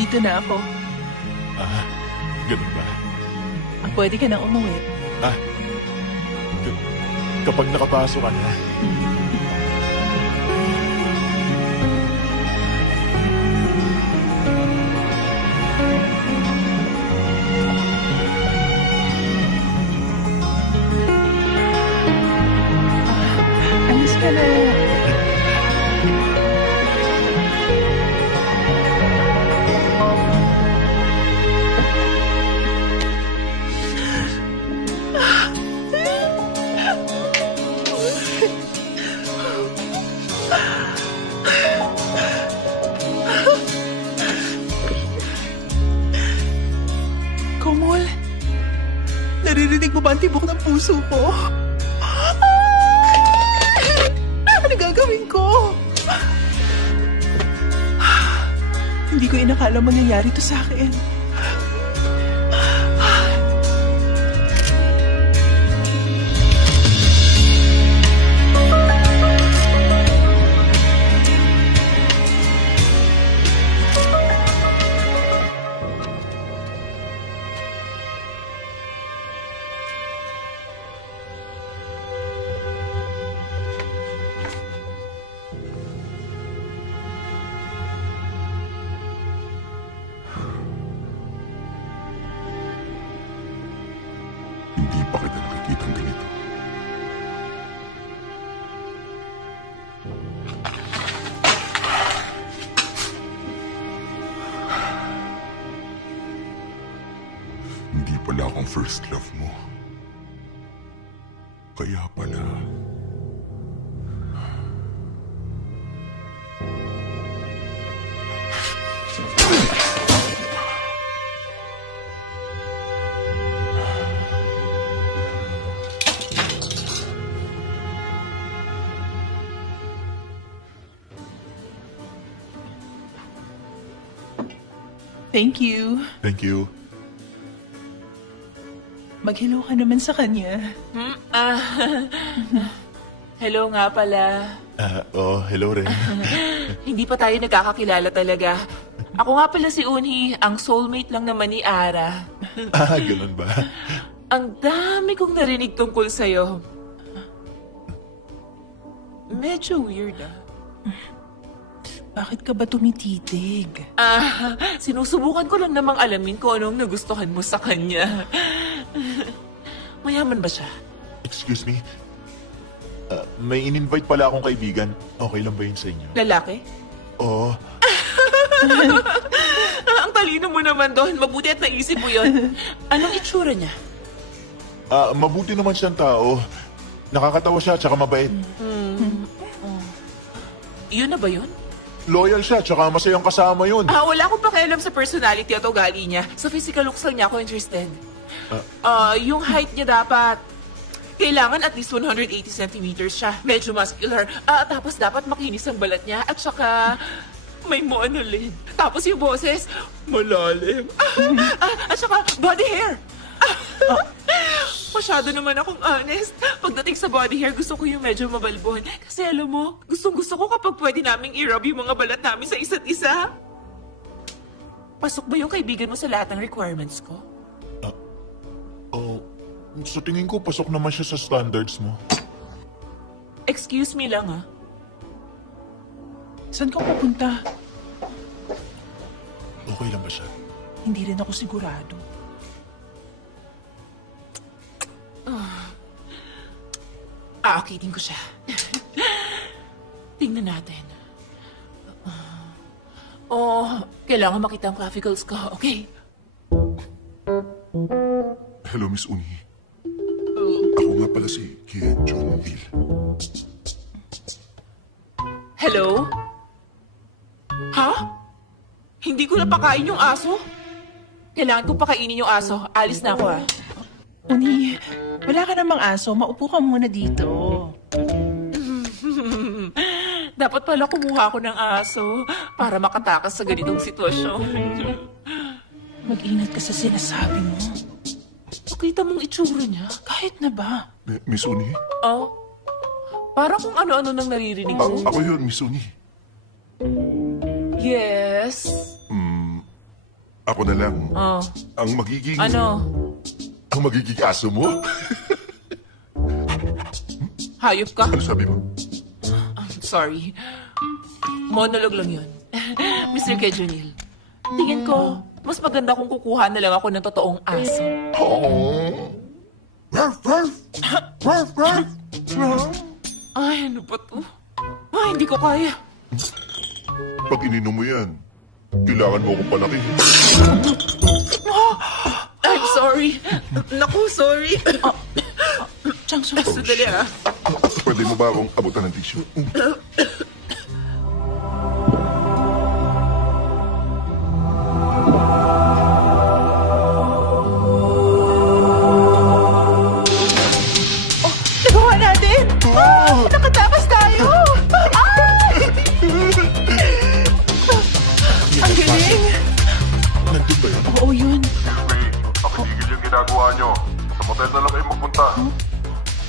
Dito na ako. Ganun ba? Pwede ka na umuwi. Kapag nakapasok ka na. Alis ka na. Komol, naririnig mo ba ang tibok ng puso ko? Ano gagawin ko? Hindi ko inakala mangyayari to sa akin. Hindi pa kita nakikitang ganito. Hindi pala akong first love mo. Kaya pala... Thank you. Thank you. Mag-hello ka naman sa kanya. Hello nga pala. Hello rin. Hindi pa tayo nagkakakilala talaga. Ako nga pala si Unhi, ang soulmate lang naman ni Ara. Ganun ba? Ang dami kong narinig tungkol sa'yo. Medyo weird Bakit ka ba tumititig? Sinusubukan ko lang namang alamin kung anong nagustuhan mo sa kanya. Mayaman ba siya? Excuse me? May in-invite pala akong kaibigan. Okay lang ba yun sa inyo? Lalaki? Oo. Ang talino mo naman doon. Mabuti at naisip mo yun. Anong itsura niya? Mabuti naman siyang tao. Nakakatawa siya, tsaka mabait. Yun na ba yun? Loyal siya, tsaka masayang kasama yun. Wala akong pakialam sa personality at ugali niya. Sa physical looks lang niya ako interested. Yung height niya dapat Kailangan at least 180 centimeters siya. Medyo muscular. Tapos dapat makinis ang balat niya. At saka, may monolid. Tapos yung boses, malalim. At saka, body hair. Masyado naman akong honest. Pagdating sa body hair, gusto ko yung medyo mabalbon. Kasi alam mo, gustong-gusto ko kapag pwede naming i-rub yung mga balat namin sa isa't isa. Pasok ba yung kaibigan mo sa lahat ng requirements ko? Sa tingin ko, pasok naman siya sa standards mo. Excuse me lang, ah. Saan ka pupunta? Okay lang ba siya? Hindi rin ako sigurado. Aakitin ko siya. Tingnan natin. Kailangan makita ang clavicles ko, okay? Hello, Miss Uni. Ako nga pala si Kian John Hill. Hello? Ha? Hindi ko napakain yung aso? Kailangan ko pakainin yung aso. Alis na ako, ah. Uni, wala ka namang aso. Maupo ka muna dito. Dapat pala kumuha ako ng aso para makatakas sa ganitong sitwasyon. Mag-ingat ka sa sinasabi mo. Nakita mong itsura niya? Kahit na ba? Miss Uni? Oh? Para kung ano-ano nang naririnig ko. Ako yun, Miss Uni. Yes? Ako na lang. Oh. Ang magiging... Ano? Ang magiging aso mo? Hayop ka? Ano sabi mo? Sorry. Monolog lang yun. Mr. Kejunil, tingin ko, mas maganda kung kukuha na lang ako ng totoong aso. Ay, ano ba to? Ay, hindi ko kaya. Pag ininom mo yan, kailangan mo akong palaki. I'm sorry. Naku, sorry. Changsu, Sandali, ah. Pwede mo ba akong abutan ng tissue? nagawa natin! Nakatakas tayo! Ang galing! Nandun ba yun? Oo, yun. Pakigil yung ginagawa nyo. Sa motel na lang kayo magpunta.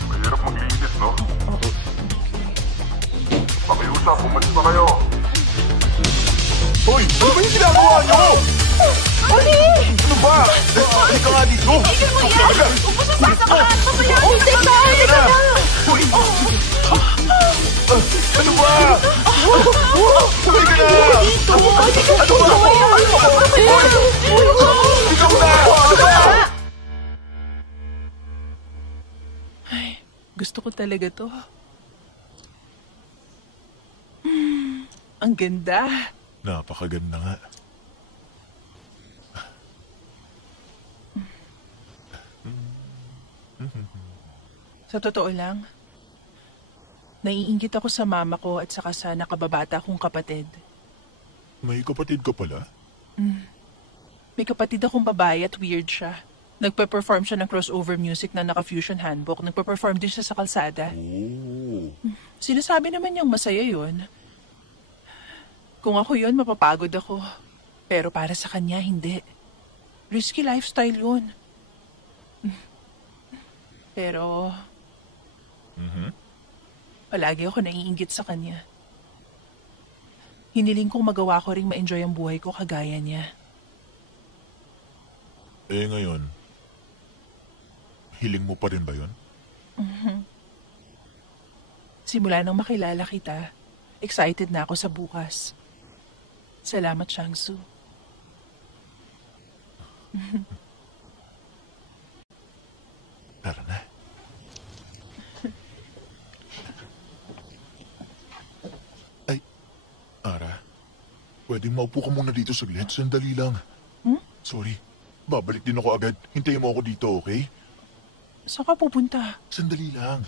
Mahirap maglinis, no? Pakiusap, umalis pa kayo. Hoy! Ano ba yung ginagawa niyo? Uli! Ano ba? Halika nga dito! Tigil mo yan! Huwag mo siya sasamahan! Pabayaan mo teka! Teka na! Hoy! Ano ba? Halika na! Dito! Ano ba? Ikaw na! Ano ba? Ay, gusto ko talaga to. Ang ganda. Napakaganda nga. Sa totoo lang, naiinggit ako sa mama ko at saka sa nakababata kong kapatid. May kapatid ka pala? May kapatid akong babae at weird siya. Nagpe-perform siya ng crossover music na naka-fusion handbook. Nagpe-perform din siya sa kalsada. Sinasabi naman niyang masaya yun. Kung ako yun, mapapagod ako. Pero para sa kanya, hindi. Risky lifestyle yun. Pero... palagi ako naiinggit sa kanya. Hiniling kong magawa ko ring ma-enjoy ang buhay ko kagaya niya. Eh ngayon, hiling mo pa rin ba yun? Simula nang makilala kita, excited na ako sa bukas. Salamat, Changsu. Tara na. Ay, Ara, pwedeng maupo ka muna dito saglit. Sandali lang. Sorry, babalik din ako agad. Hintayin mo ako dito, okay? Saan ka pupunta? Sandali lang.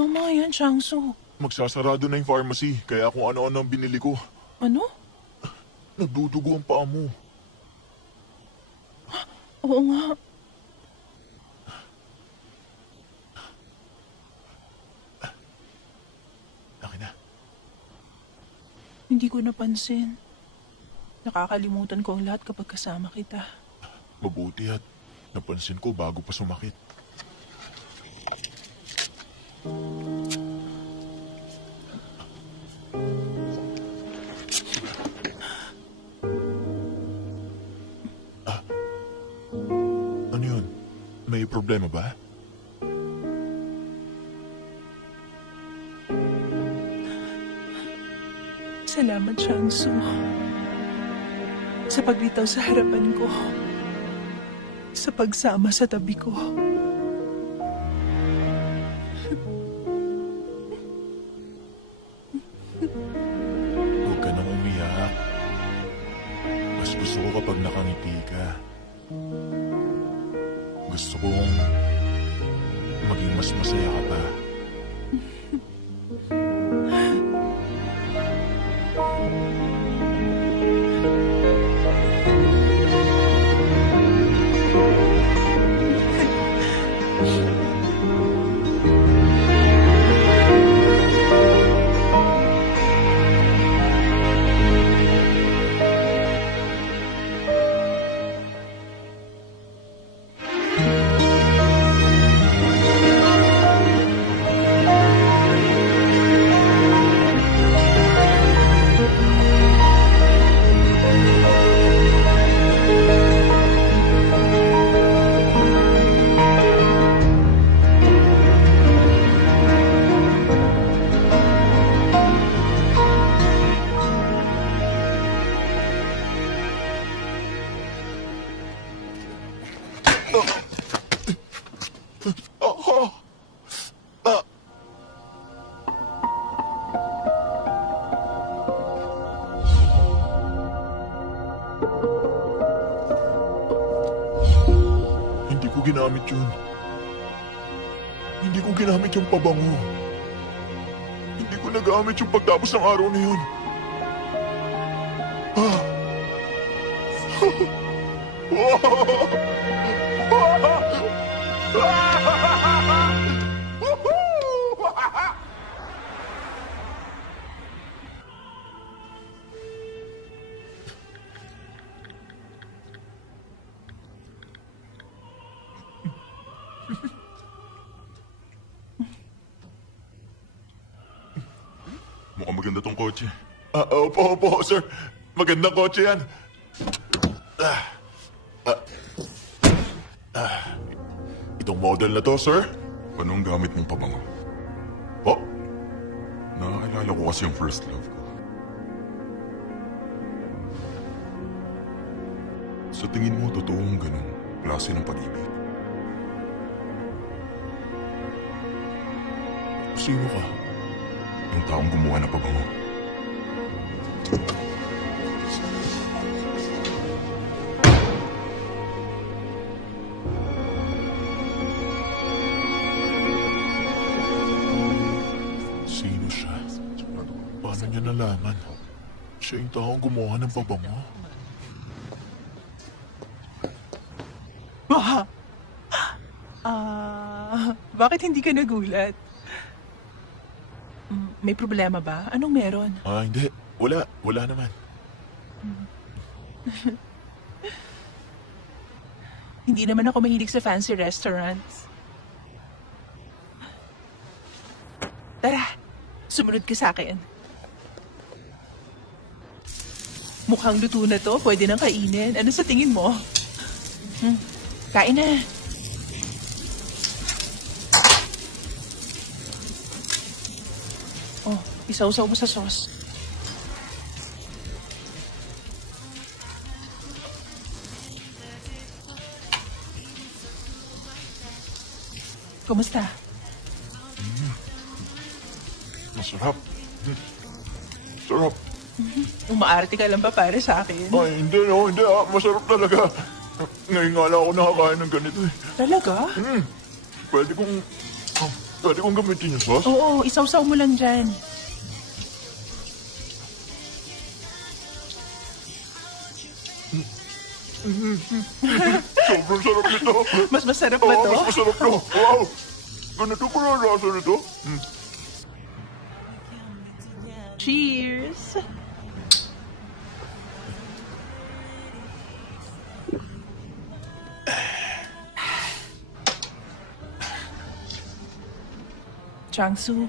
Ano mga yan, Changsu? Magsasarado na yung pharmacy, kaya kung ano-ano ang binili ko. Ano? Nagdudugo ang paa mo. Oo nga. Akin na. Hindi ko napansin. Nakakalimutan ko ang lahat kapag kasama kita. Mabuti at napansin ko bago pa sumakit. Ano yun? May problema ba? Salamat, Changsu. Sa paglitaw sa harapan ko. Sa pagsama sa tabi ko. Huwag ka nang umiyak. Mas gusto ko kapag nakangiti ka. Gusto kong maging mas masaya ka pa. Hindi ko ginamit yun. Hindi ko ginamit yung pabango. Hindi ko nagamit yung pagtapos ng araw na yun. Mukhang maganda tong kotse. Opo, sir. Magandang kotse yan. Itong model na to, sir? Anong gamit mong pabango? Po? Naaalala ko kasi yung first love ko. Sa tingin mo, totoong ganun klase ng pag-ibig? Sino ka? Yung taong gumawa ng pabango. Sino siya? Paano niya nalaman? Siya yung taong gumawa ng pabango? Bakit hindi ka nagulat? May problema ba? Anong meron? Hindi. Wala. Wala naman. Hindi naman ako mahilig sa fancy restaurants. Tara, sumunod ka sa akin. Mukhang luto na to. Pwede nang kainin. Ano sa tingin mo? Kain na. Oh, isaw-saw mo sa sauce. Kumusta? Masarap. Sarap. Umaarte ka lang ba para sa akin? Hindi. Masarap talaga. Ngayon nga lang ako nakakain ng ganito eh. Talaga? Pwede kong Pwede kong gamitin yung sauce? Oo, isawsaw mo lang dyan. Sobrang sarap nito. Mas masarap ba Oo, to? mas masarap to. Wow! Ganito ko na lasa nito. Cheers! Changsu,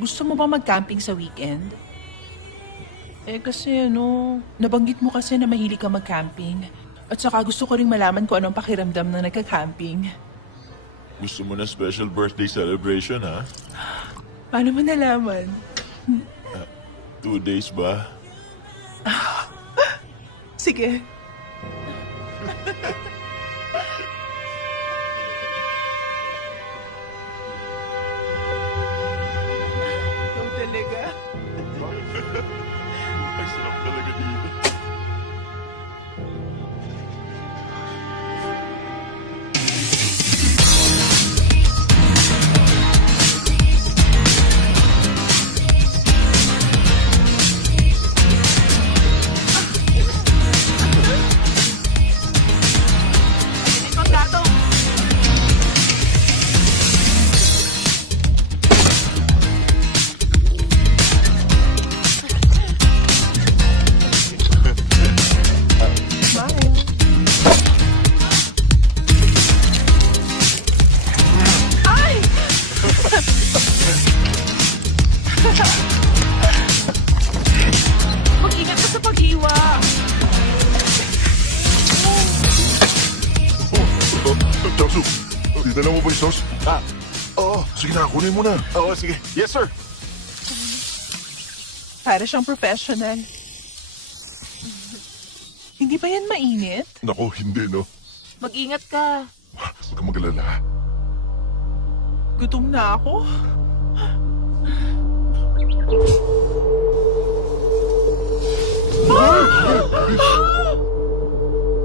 gusto mo ba mag-camping sa weekend? Kasi nabanggit mo kasi na mahilig ka mag-camping. At saka gusto ko ring malaman kung anong pakiramdam na nagka-camping. Gusto mo na special birthday celebration, ha? Paano mo nalaman? 2 days ba? Sige. Ikaw talaga. Ang sarap talaga dito. Mag-ingat ka sa pag-iwa. Changsu, dinala mo ba yung sauce? Oo. Sige na, kunin mo na. Oo, sige. Yes, sir. Para siyang professional. Hindi ba yan mainit? Nako, hindi, no? Mag-ingat ka. Huwag kang mag-alala. Gutom na ako.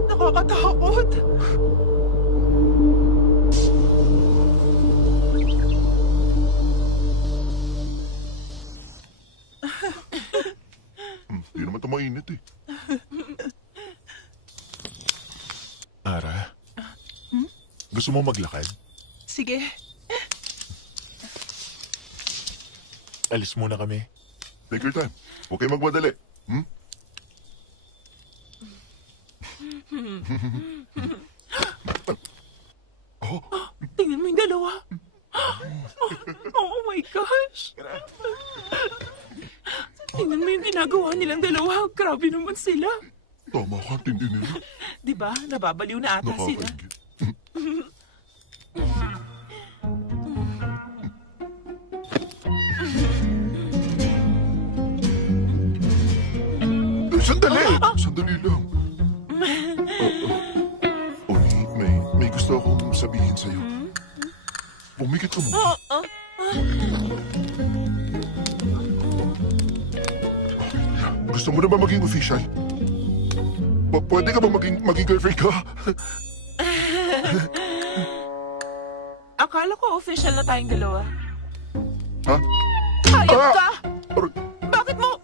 Nakakatakot. Hindi naman ito mainit eh. Ara, gusto mo maglakad? Sige. Alis muna kami. Take your time. Huwag kayo magmadali. Tingnan mo yung dalawa. Oh my gosh. Tingnan mo yung ginagawa nilang dalawa. Grabe naman sila. Tama ka, tindi nila. Di ba? Nababaliw na ata sila. Nakakaingit. Sandali! Sandali lang. May gusto akong sabihin sa'yo. Pumikit ka muna. Gusto mo na ba maging official? Pwede ka ba maging girlfriend ka? Akala ko official na tayong dalawa. Ha? Hayop ka! Aray,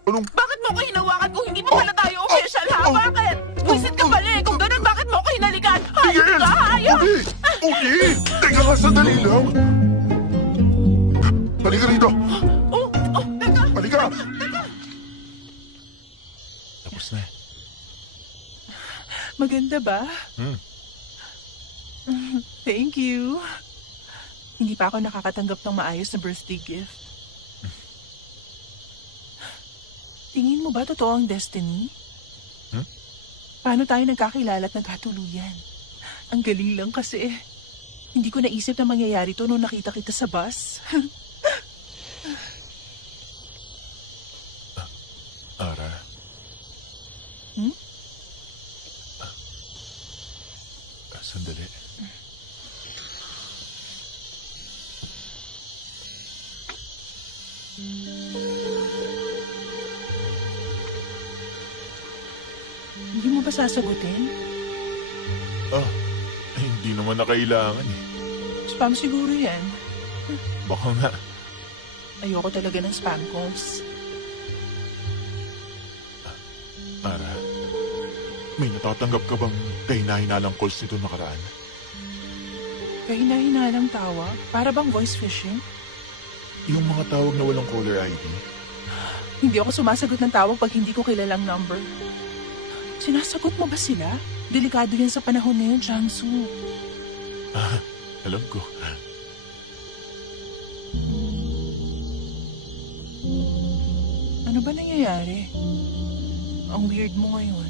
Bakit mo ko hinawakan kung hindi pa pala tayo official, ha? Bakit? Buisit ka pala eh. Kung ganun, bakit mo ko hinalikan? Hayop Tigil! ka, hayop! Uli! Uli! Teka nga, sandali lang. Halika rito. Teka. Halika. Tapos na. Maganda ba? Thank you. Hindi pa ako nakakatanggap ng maayos na birthday gift. Tingin mo ba totoo ang destiny? Paano tayo nagkakilala at nagkatuluyan? Ang galing lang kasi hindi ko naisip na mangyayari to nung nakita kita sa bus. Ara. Sandali. Hindi mo ba sasagutin? Hindi naman na kailangan eh. Spam siguro yan. Baka nga. Ayoko talaga ng spam calls. Ara, may natatanggap ka bang kahina-hinalang calls nito nakaraan? Kahina-hinalang tawag? Para bang voice phishing? Yung mga tawag na walang caller ID? Hindi ako sumasagot ng tawag pag hindi ko kilalang number. Sinasagot mo ba sila? Delikado yan sa panahon ngayon, Jiangsu. Alam ko. Ano ba nangyayari? Ang weird mo ngayon.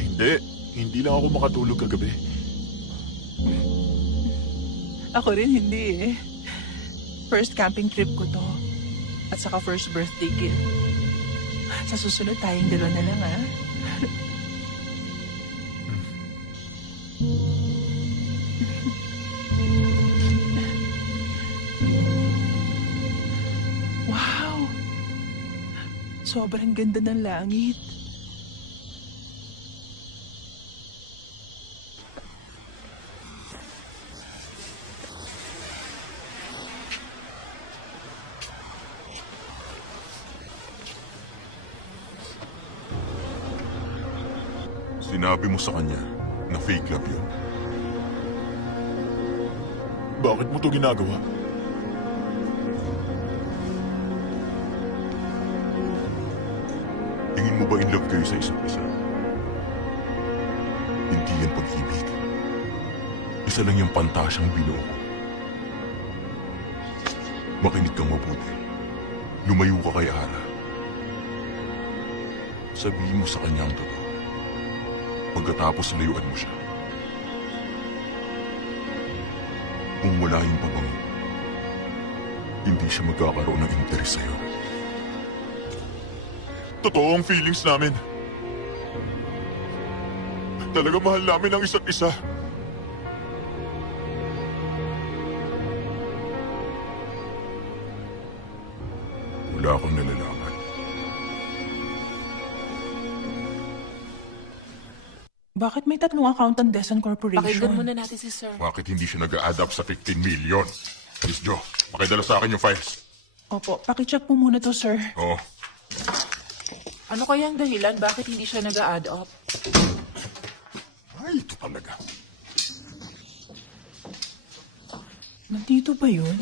Hindi. Hindi lang ako makatulog kagabi. Ako rin hindi eh. First camping trip ko to. At saka first birthday gift. Sa susunod tayong dalawa na lang ah. Wow! Sobrang ganda ng langit. Sinabi mo sa kanya na fake love yun. Bakit mo to ginagawa? Tingin mo ba in love kayo sa isa't isa? Hindi yan pag-ibig. Isa lang yung pantasyang binuo ko. Makinig kang mabuti. Lumayo ka kay Ara. Sabihin mo sa kanya ang totoo. Pagkatapos layuan mo siya. Kung wala yung pabango, hindi siya magkakaroon ng interes sa'yo. Totoo ang feelings namin. Talaga mahal namin ang isa't isa. Wala akong nalalaman. Bakit may tatlong account ang Desan Corporation? Pakinggan muna natin si Sir. Bakit hindi siya nag-a-add up sa 15 million? Miss Jo, pakidala sa akin yung files. Opo, pakicheck po muna to, sir. Oo. Ano kaya ang dahilan? Bakit hindi siya nag-a-add up? Ay, ito talaga. Nandito ba yun?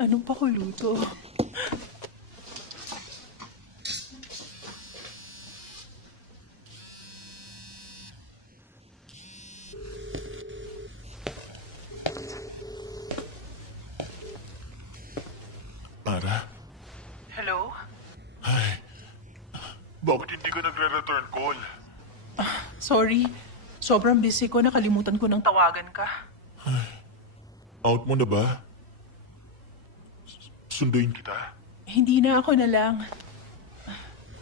Anong pakuluto? Ara? Hello? Ay, bakit hindi ka nagre-return call? Sorry. Sobrang busy ko. Nakalimutan ko ng tawagan ka. Out mo na ba? Sunduin kita. Hindi na, ako na lang.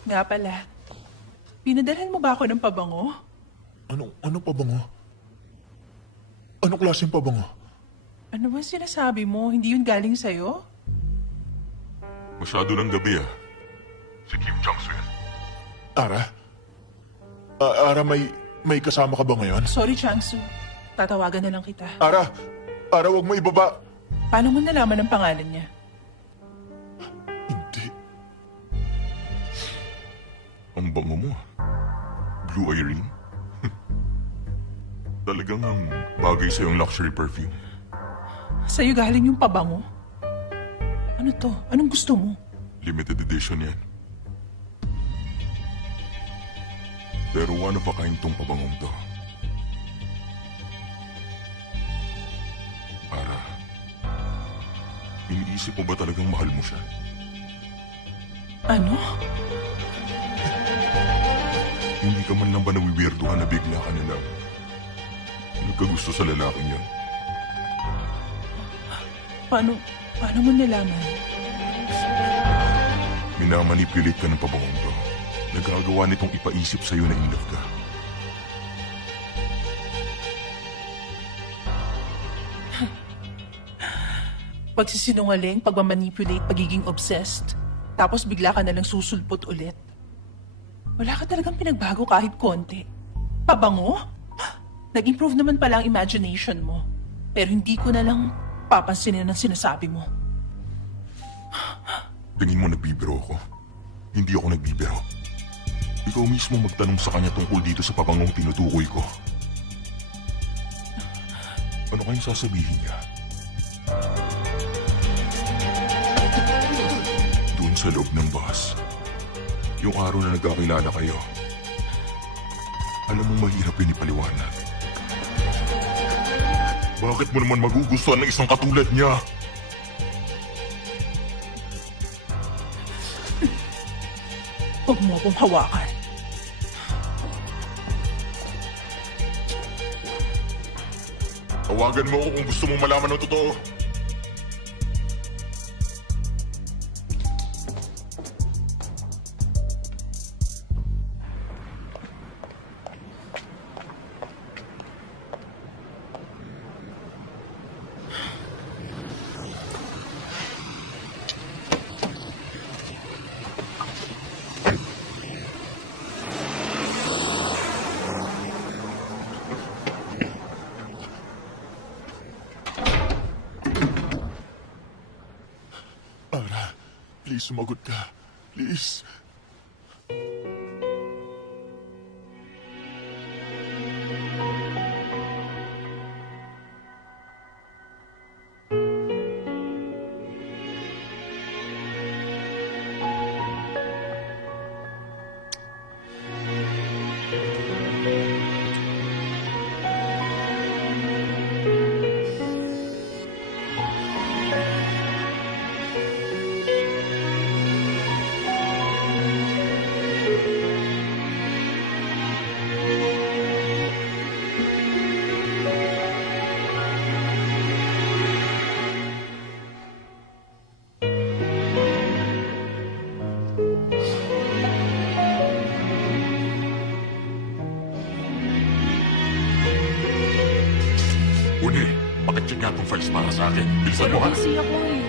Nga pala. Pinadalhan mo ba ako ng pabango? Anong pabango? Anong klaseng pabango? Ano ba sinasabi mo? Hindi yun galing sa'yo? Masyado ng gabi ah. Si Kim Jong-soo yan. Ara? Ara, may kasama ka ba ngayon? Sorry, Changsu. Tatawagan na lang kita. Ara, wag mo ibaba. Paano mo nalaman ang pangalan niya? Hindi. Ang bango mo. Blue Irene. Talagang bagay sa'yo ang luxury perfume. Sa'yo galing yung pabango? Ano to? Anong gusto mo? Limited edition yan. Pero one of a kind tong pabangong to. Para, iniisip mo ba talagang mahal mo siya? Ano? Hindi ka man lang ba nawiwirduhan na bigla ka nilang nagkagusto sa lalaking yun? Paano mo nalaman? Minamanipulate ka ng pabangong to. Nagagawa nitong ipaisip sa'yo na in love ka. Pagsisinungaling, pagmamanipulate, pagiging obsessed. Tapos bigla ka nalang susulpot ulit. Wala ka talagang pinagbago kahit konti. Pabango? Nag-improve naman pala ang imagination mo. Pero hindi ko na lang papansinin ang sinasabi mo. Tingin mo nagbibiro ako? Hindi ako nagbibiro. Ikaw mismo magtanong sa kanya tungkol dito sa pabangong tinutukoy ko. Ano kayong sasabihin niya? Doon sa loob ng bus, yung araw na nagkakilala kayo, alam mo mahirap yun ipaliwanag. Bakit mo naman magugustuhan ng isang katulad niya? Huwag mo akong hawakan. Tawagan mo ako kung gusto mong malaman ng totoo. Ara, please sumagot ka. Please. Uni, pakicheck nga itong files para sa akin. Bilisan mo ha. Busy ako eh.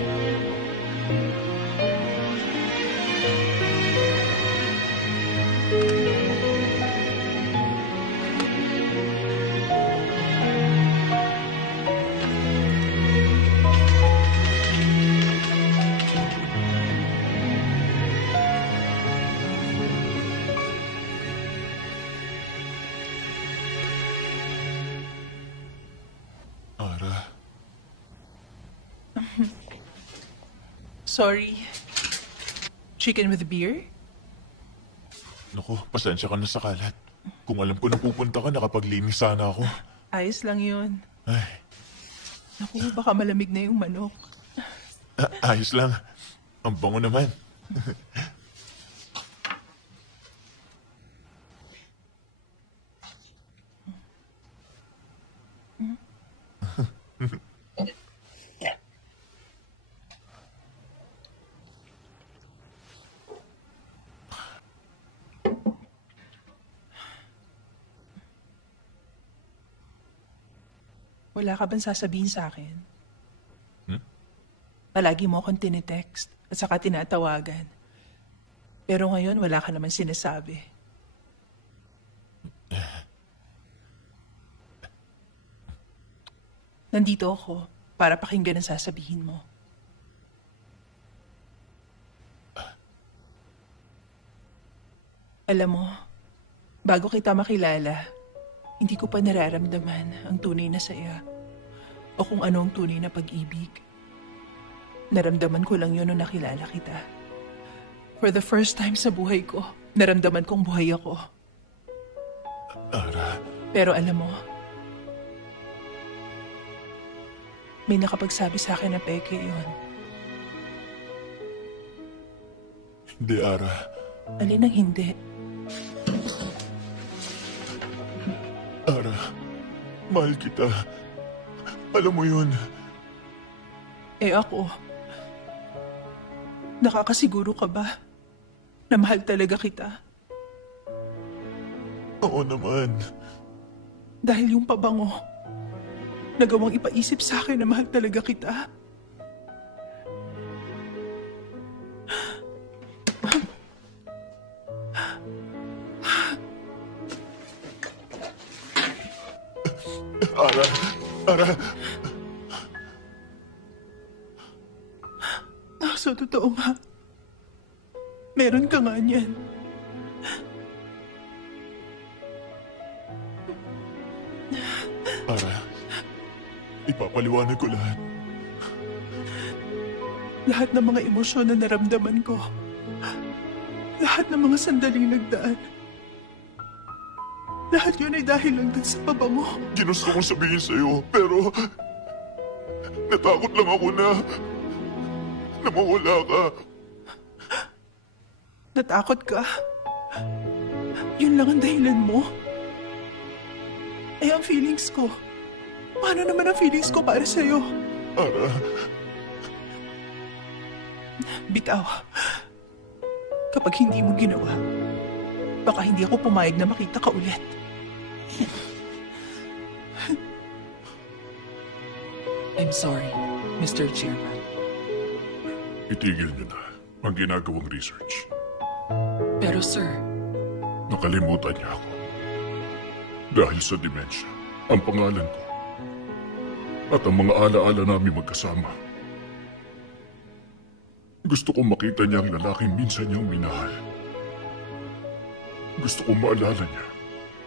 Ara, Sorry. Chicken with beer? naku, pasensya ka na sa kalat. Kung alam ko na pupunta ka, nakapaglinis sana ako. Ayos lang yun. Ay, Naku, baka malamig na yung manok. ayos lang. Ang bango naman. Wala ka bang sasabihin sa akin? Hmm? Palagi mo akong tinitext at saka tinatawagan. Pero ngayon, wala ka naman sinasabi. Nandito ako para pakinggan ang sasabihin mo. Alam mo, bago kita makilala, hindi ko pa nararamdaman ang tunay na saya o kung ano ang tunay na pag-ibig. Naramdaman ko lang yun nung nakilala kita. For the first time sa buhay ko, naramdaman kong buhay ako. Ara, Pero alam mo, may nakapagsabi sa akin na peke yun. hindi Ara. Alin ang hindi? Ara, mahal kita. Alam mo yun. Eh ako, nakakasiguro ka ba na mahal talaga kita? Oo naman. Dahil yung pabango, nagawang ipaisip sa akin na mahal talaga kita. Ara, Ara, Sa totoo nga, meron ka nga niyan. Ara, ipapaliwanag ko lahat. Lahat ng mga emosyon na naramdaman ko, lahat ng mga sandaling nagdaan, lahat yun ay dahil lang din sa pabango. Ginusto kong sabihin sa'yo, pero natakot lang ako na mawala ka. Natakot ka? Yun lang ang dahilan mo? Eh, ang feelings ko. Paano naman ang feelings ko para sa'yo? Ara, Bitaw. Kapag hindi mo ginawa, baka hindi ako pumayag na makita ka ulit. I'm sorry, Mr. Chairman. Itigil niyo na ang ginagawang research. Pero sir, Nakalimutan niya ako. Dahil sa demensya, ang pangalan ko at ang mga alaala namin magkasama. Gusto kong makita niya ang lalaking minsan niyang minahal. Gusto kong maalala niya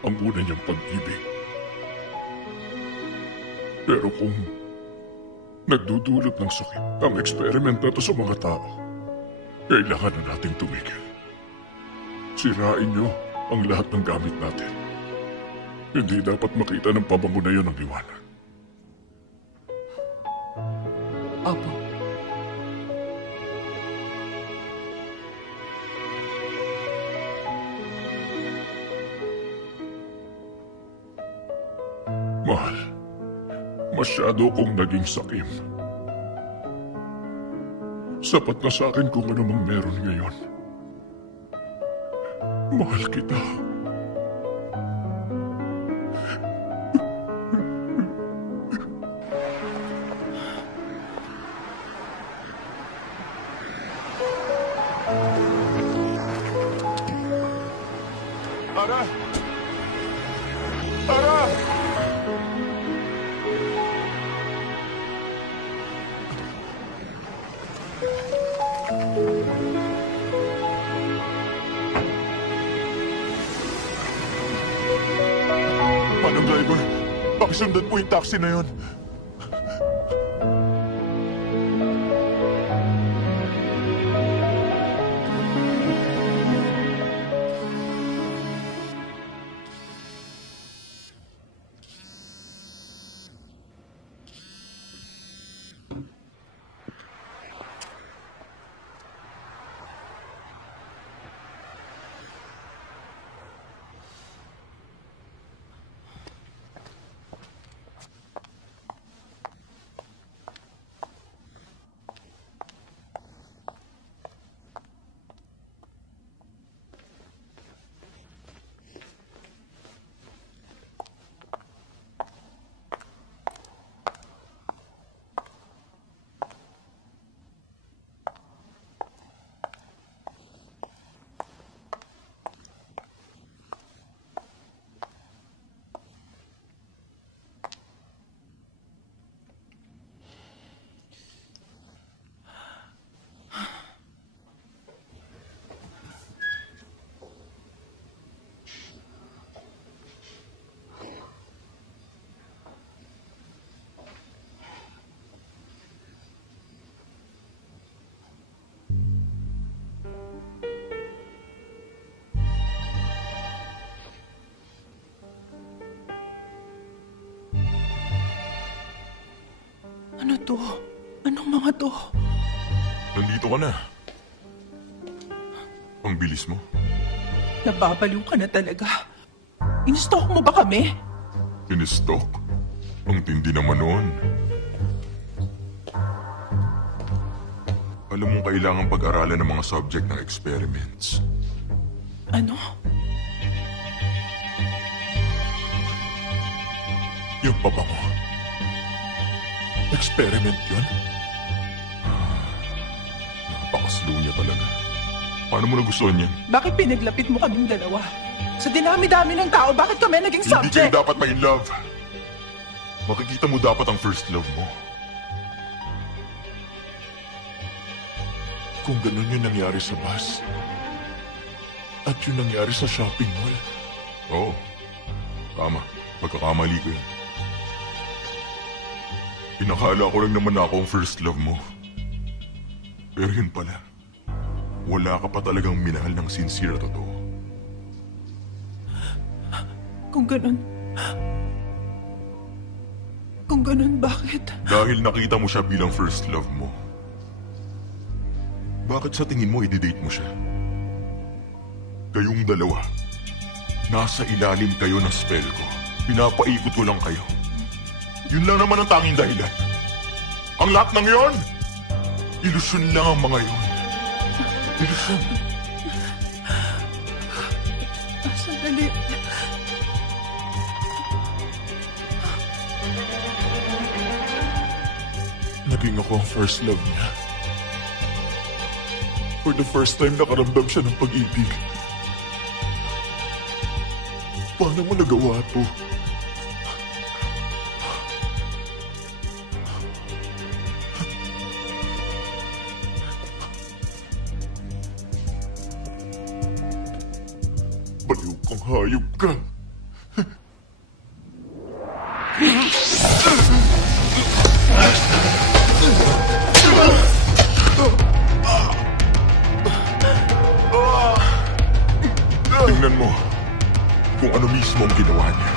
ang una niyang pag-ibig. Pero kung nagdudulot ng sakit ang eksperiment na ito sa mga tao, kailangan na nating tumigil. Sirain niyo ang lahat ng gamit natin. Hindi dapat makita ng pabango na yun ang liwanag. opo. Mahal, masyado kong naging sakim. Sapat na sa akin kung ano mang meron ngayon. Mahal kita. Ara! Ara! Manong driver, pakisundan po yung taxi na yun. Ano to? Anong mga to? Nandito ka na. Ang bilis mo. Nababaliw ka na talaga. In-stalk mo ba kami? Pinistok. Ang tindi naman noon. Alam mo, kailangan pag-aralan ng mga subject ng experiments. Ano? Yung pabango. Experiment yun? Napakaslow niya talaga. Paano mo nagustuhan yan? Bakit pinaglapit mo kaming dalawa? Sa dinami-dami ng tao, bakit kami naging Hindi subject? kayo dapat ma-in love. makikita mo dapat ang first love mo. Kung ganun yung nangyari sa bus, at yung nangyari sa shopping mall. Oo. Tama. Pagkakamali ko yun. Pinakala ko lang naman ako ang first love mo. Pero yun pala. Wala ka pa talagang minahal ng sincere at totoo. Kung ganun, bakit? Dahil nakita mo siya bilang first love mo. Bakit sa tingin mo i-date mo siya? Kayong dalawa, nasa ilalim kayo ng spell ko. Pinapaikot ko lang kayo. Yun lang naman ang tanging dahilan. Ang lahat ng yon, ilusyon lang ang mga yon. Ilusyon. Sandali. Naging ako ang first love niya. For the first time, nakaramdam siya ng pag-ibig. Paano mo nagawa to? Baliw kang hayop ka. Tingnan mo kung ano mismo ang ginawa niya.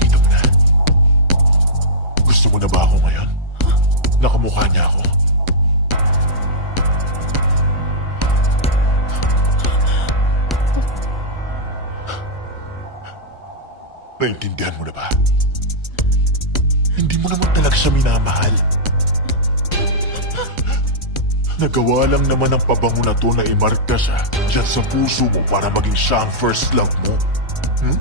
Kita mo na. Gusto mo na ba ako ngayon? Nakamukha niya ako. Naintindihan mo na ba? Hindi mo naman talaga siya minamahal. Nagawa lang naman ang pabango na to na imarka siya dyan sa puso mo para maging siya ang first love mo. Hmm?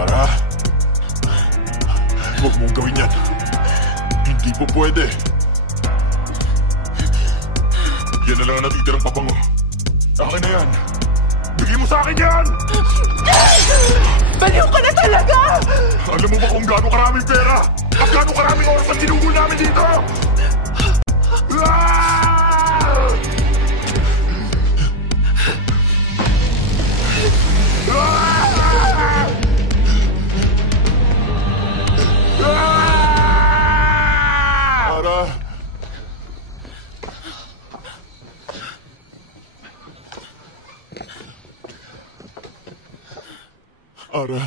Ara, huwag mong gawin yan. Hindi po pwede. Yan na lang ang natitirang pabango. Akin na yan. Bigay mo sa akin yan! Baliw ka na talaga! Alam mo ba kung gaano karaming pera? At gaano karaming oras ang ginugol namin dito? Ara! Ara!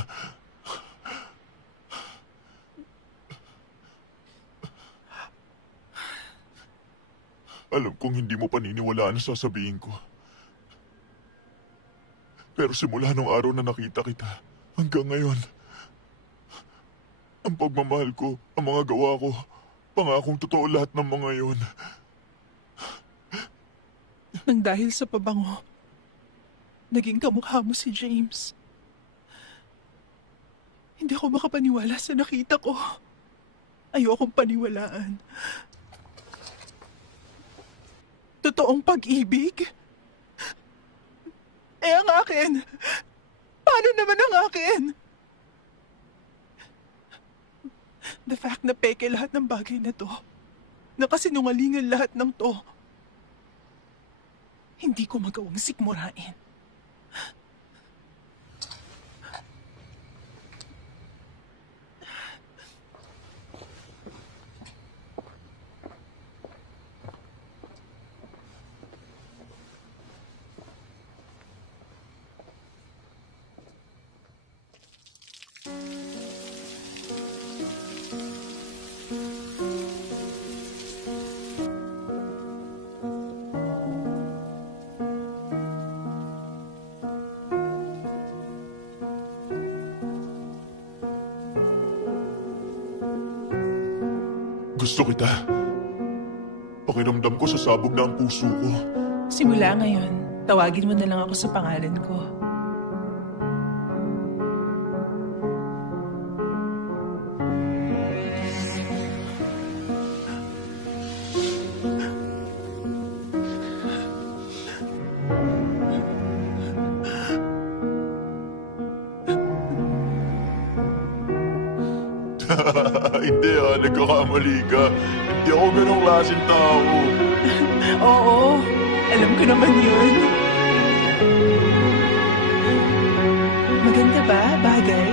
Alam kong hindi mo paniniwalaan ang sasabihin ko. Pero simula nung araw na nakita kita, hanggang ngayon, ang pagmamahal ko, ang mga gawa ko, pangakong totoo lahat ng mga yon. Nang dahil sa pabango, naging kamukha mo si James. Hindi ako makapaniwala sa nakita ko. Ayokong paniwalaan. Totoong pag-ibig? Ang akin? Paano naman ang akin? The fact na peke lahat ng bagay na to, na kasinungalingan lahat ng to, hindi ko magawang sikmurain. Gusto kita. Pakiramdam ko sasabog na ang puso ko. Simula ngayon, tawagin mo na lang ako sa pangalan ko. Hindi nagkakamali ka. Hindi ako ganong klaseng tao. Oo, alam ko naman yun. Maganda ba, bagay?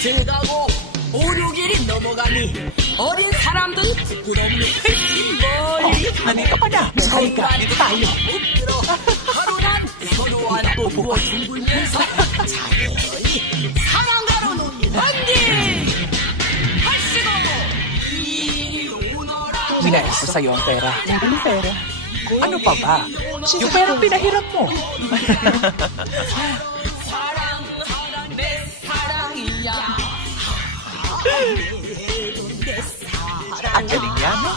지나고 5-6일이 넘어가니 어린 사람들 부끄럽니 훨씬 멀리 Nandito ka na. Halika, dito tayo. 엎드려 하루난 서로와 또 부어 둥글면서 자연히 사랑가로 놓는 언니 하시고 이리 오너라. Minayos ko sa'yo ang pera. Anong pera? Ano pa ba? Yung perang pinahiram mo. 사랑하란 내 사랑이야. Ang galing yan, no?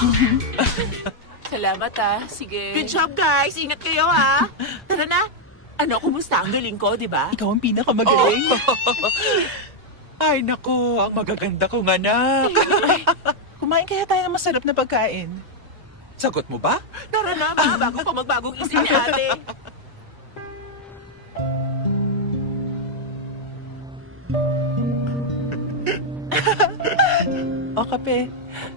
Salamat Sige. Good job, guys. Ingat kayo, ha? Tara na. Ano, kumusta? Ang galing ko, di ba? Ikaw ang pinakamagaling. Ay, naku, ang magaganda kong anak. Kumain kaya tayo ng masarap na pagkain. Sagot mo ba? Tara na, ba? Bago pa magbagong isip ni ate. O, kape.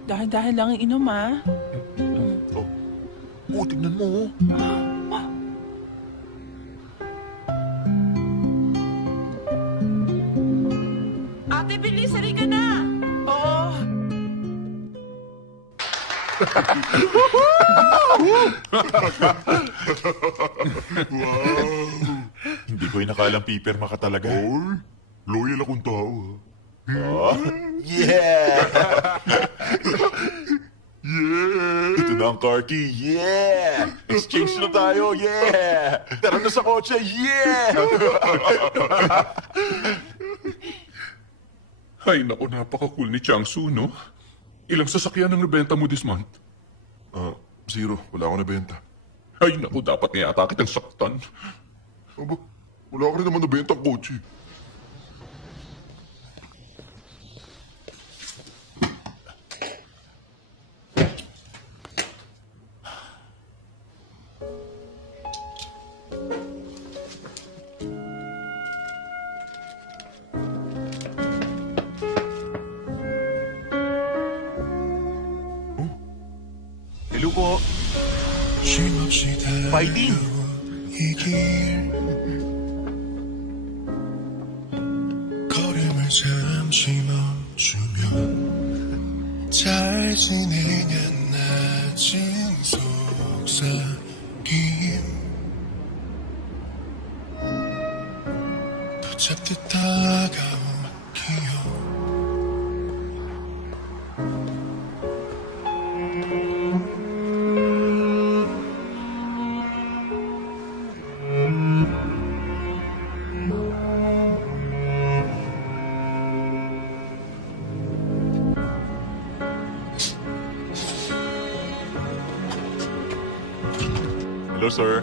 Dahan-dahan lang ang inom, ha? Tignan mo. Ate, bilis. Halika na. Oo. Hindi ko inakalang pipirma ka talaga. Oy, loyal akong tao. Oh, yeah! Yeah! Ito na ang car key. Yeah! Exchange na tayo. Yeah! Tara na sa kotse. Yeah! Ay, naku, napaka-cool ni Changsu, no? Ilang sasakyan ang nabenta mo this month? 0. Wala akong nabenta. Ay, naku, dapat nga yata kitang saktan. Aba, wala ka rin naman nabenta ang kotse. Hello po. Fighting! 걸음을 잠시 멈추면 잘 지내냐 낮은 속삭임 붙잡듯 다가온 기억 Hello, sir.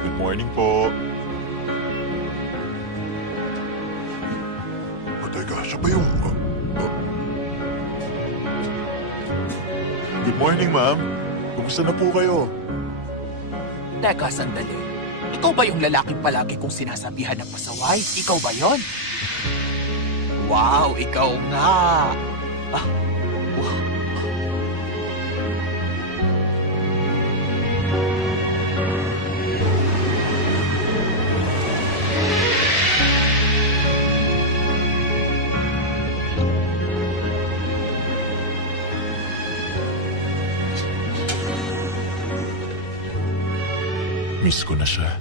Good morning po. Teka, siya ba yung... Good morning, ma'am. Kumusta na po kayo? Teka, sandali. Ikaw ba yung lalaking palagi kong sinasabihan ng pasaway? Ikaw ba yon? Wow, ikaw nga. Wow. Miss ko na siya.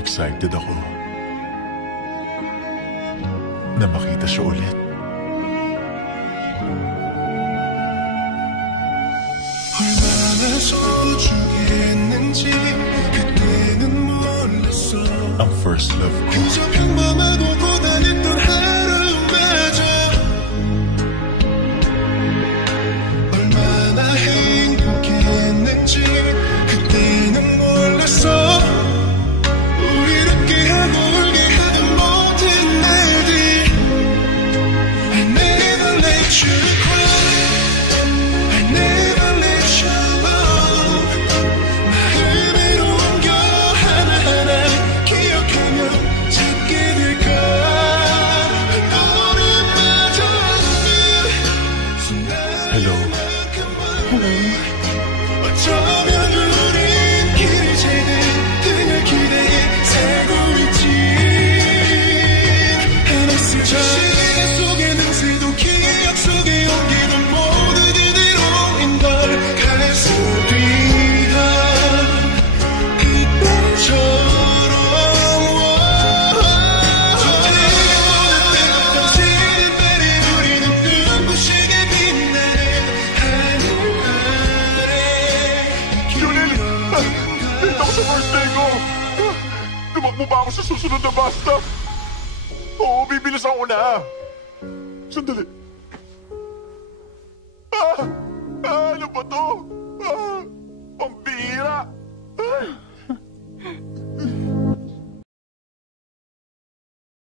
Excited ako na makita siya ulit. 얼마나 소중했는지 그때는 몰랐어. Ang first love ko. 그저 평범하고 고단했던 하루마저 얼마나 행복했는지 그때는 몰랐어. 우리 웃게하고 울게하던 모든 날들 I never let you cry. I never let you alone. 마음으로 옮겨 하나하나 기억하며 찾게 될까. 너를 맞아주는 순간. Hello. 어쩌면 우린 길을 찾는 그녀 기대에 살고 있지. 하나씩 시간 속의 능세도 기억 속에 옮기는 모두 그대로인 걸 가슴 뛰던 그때처럼. 당신은 달에 우리는 눈부시게 빛나는 하늘 아래. Junel! Dito ako sa birthday ko! Tumakbo ba ako sa susunod na bus stop? Oo, bibilis ako na. Sandali.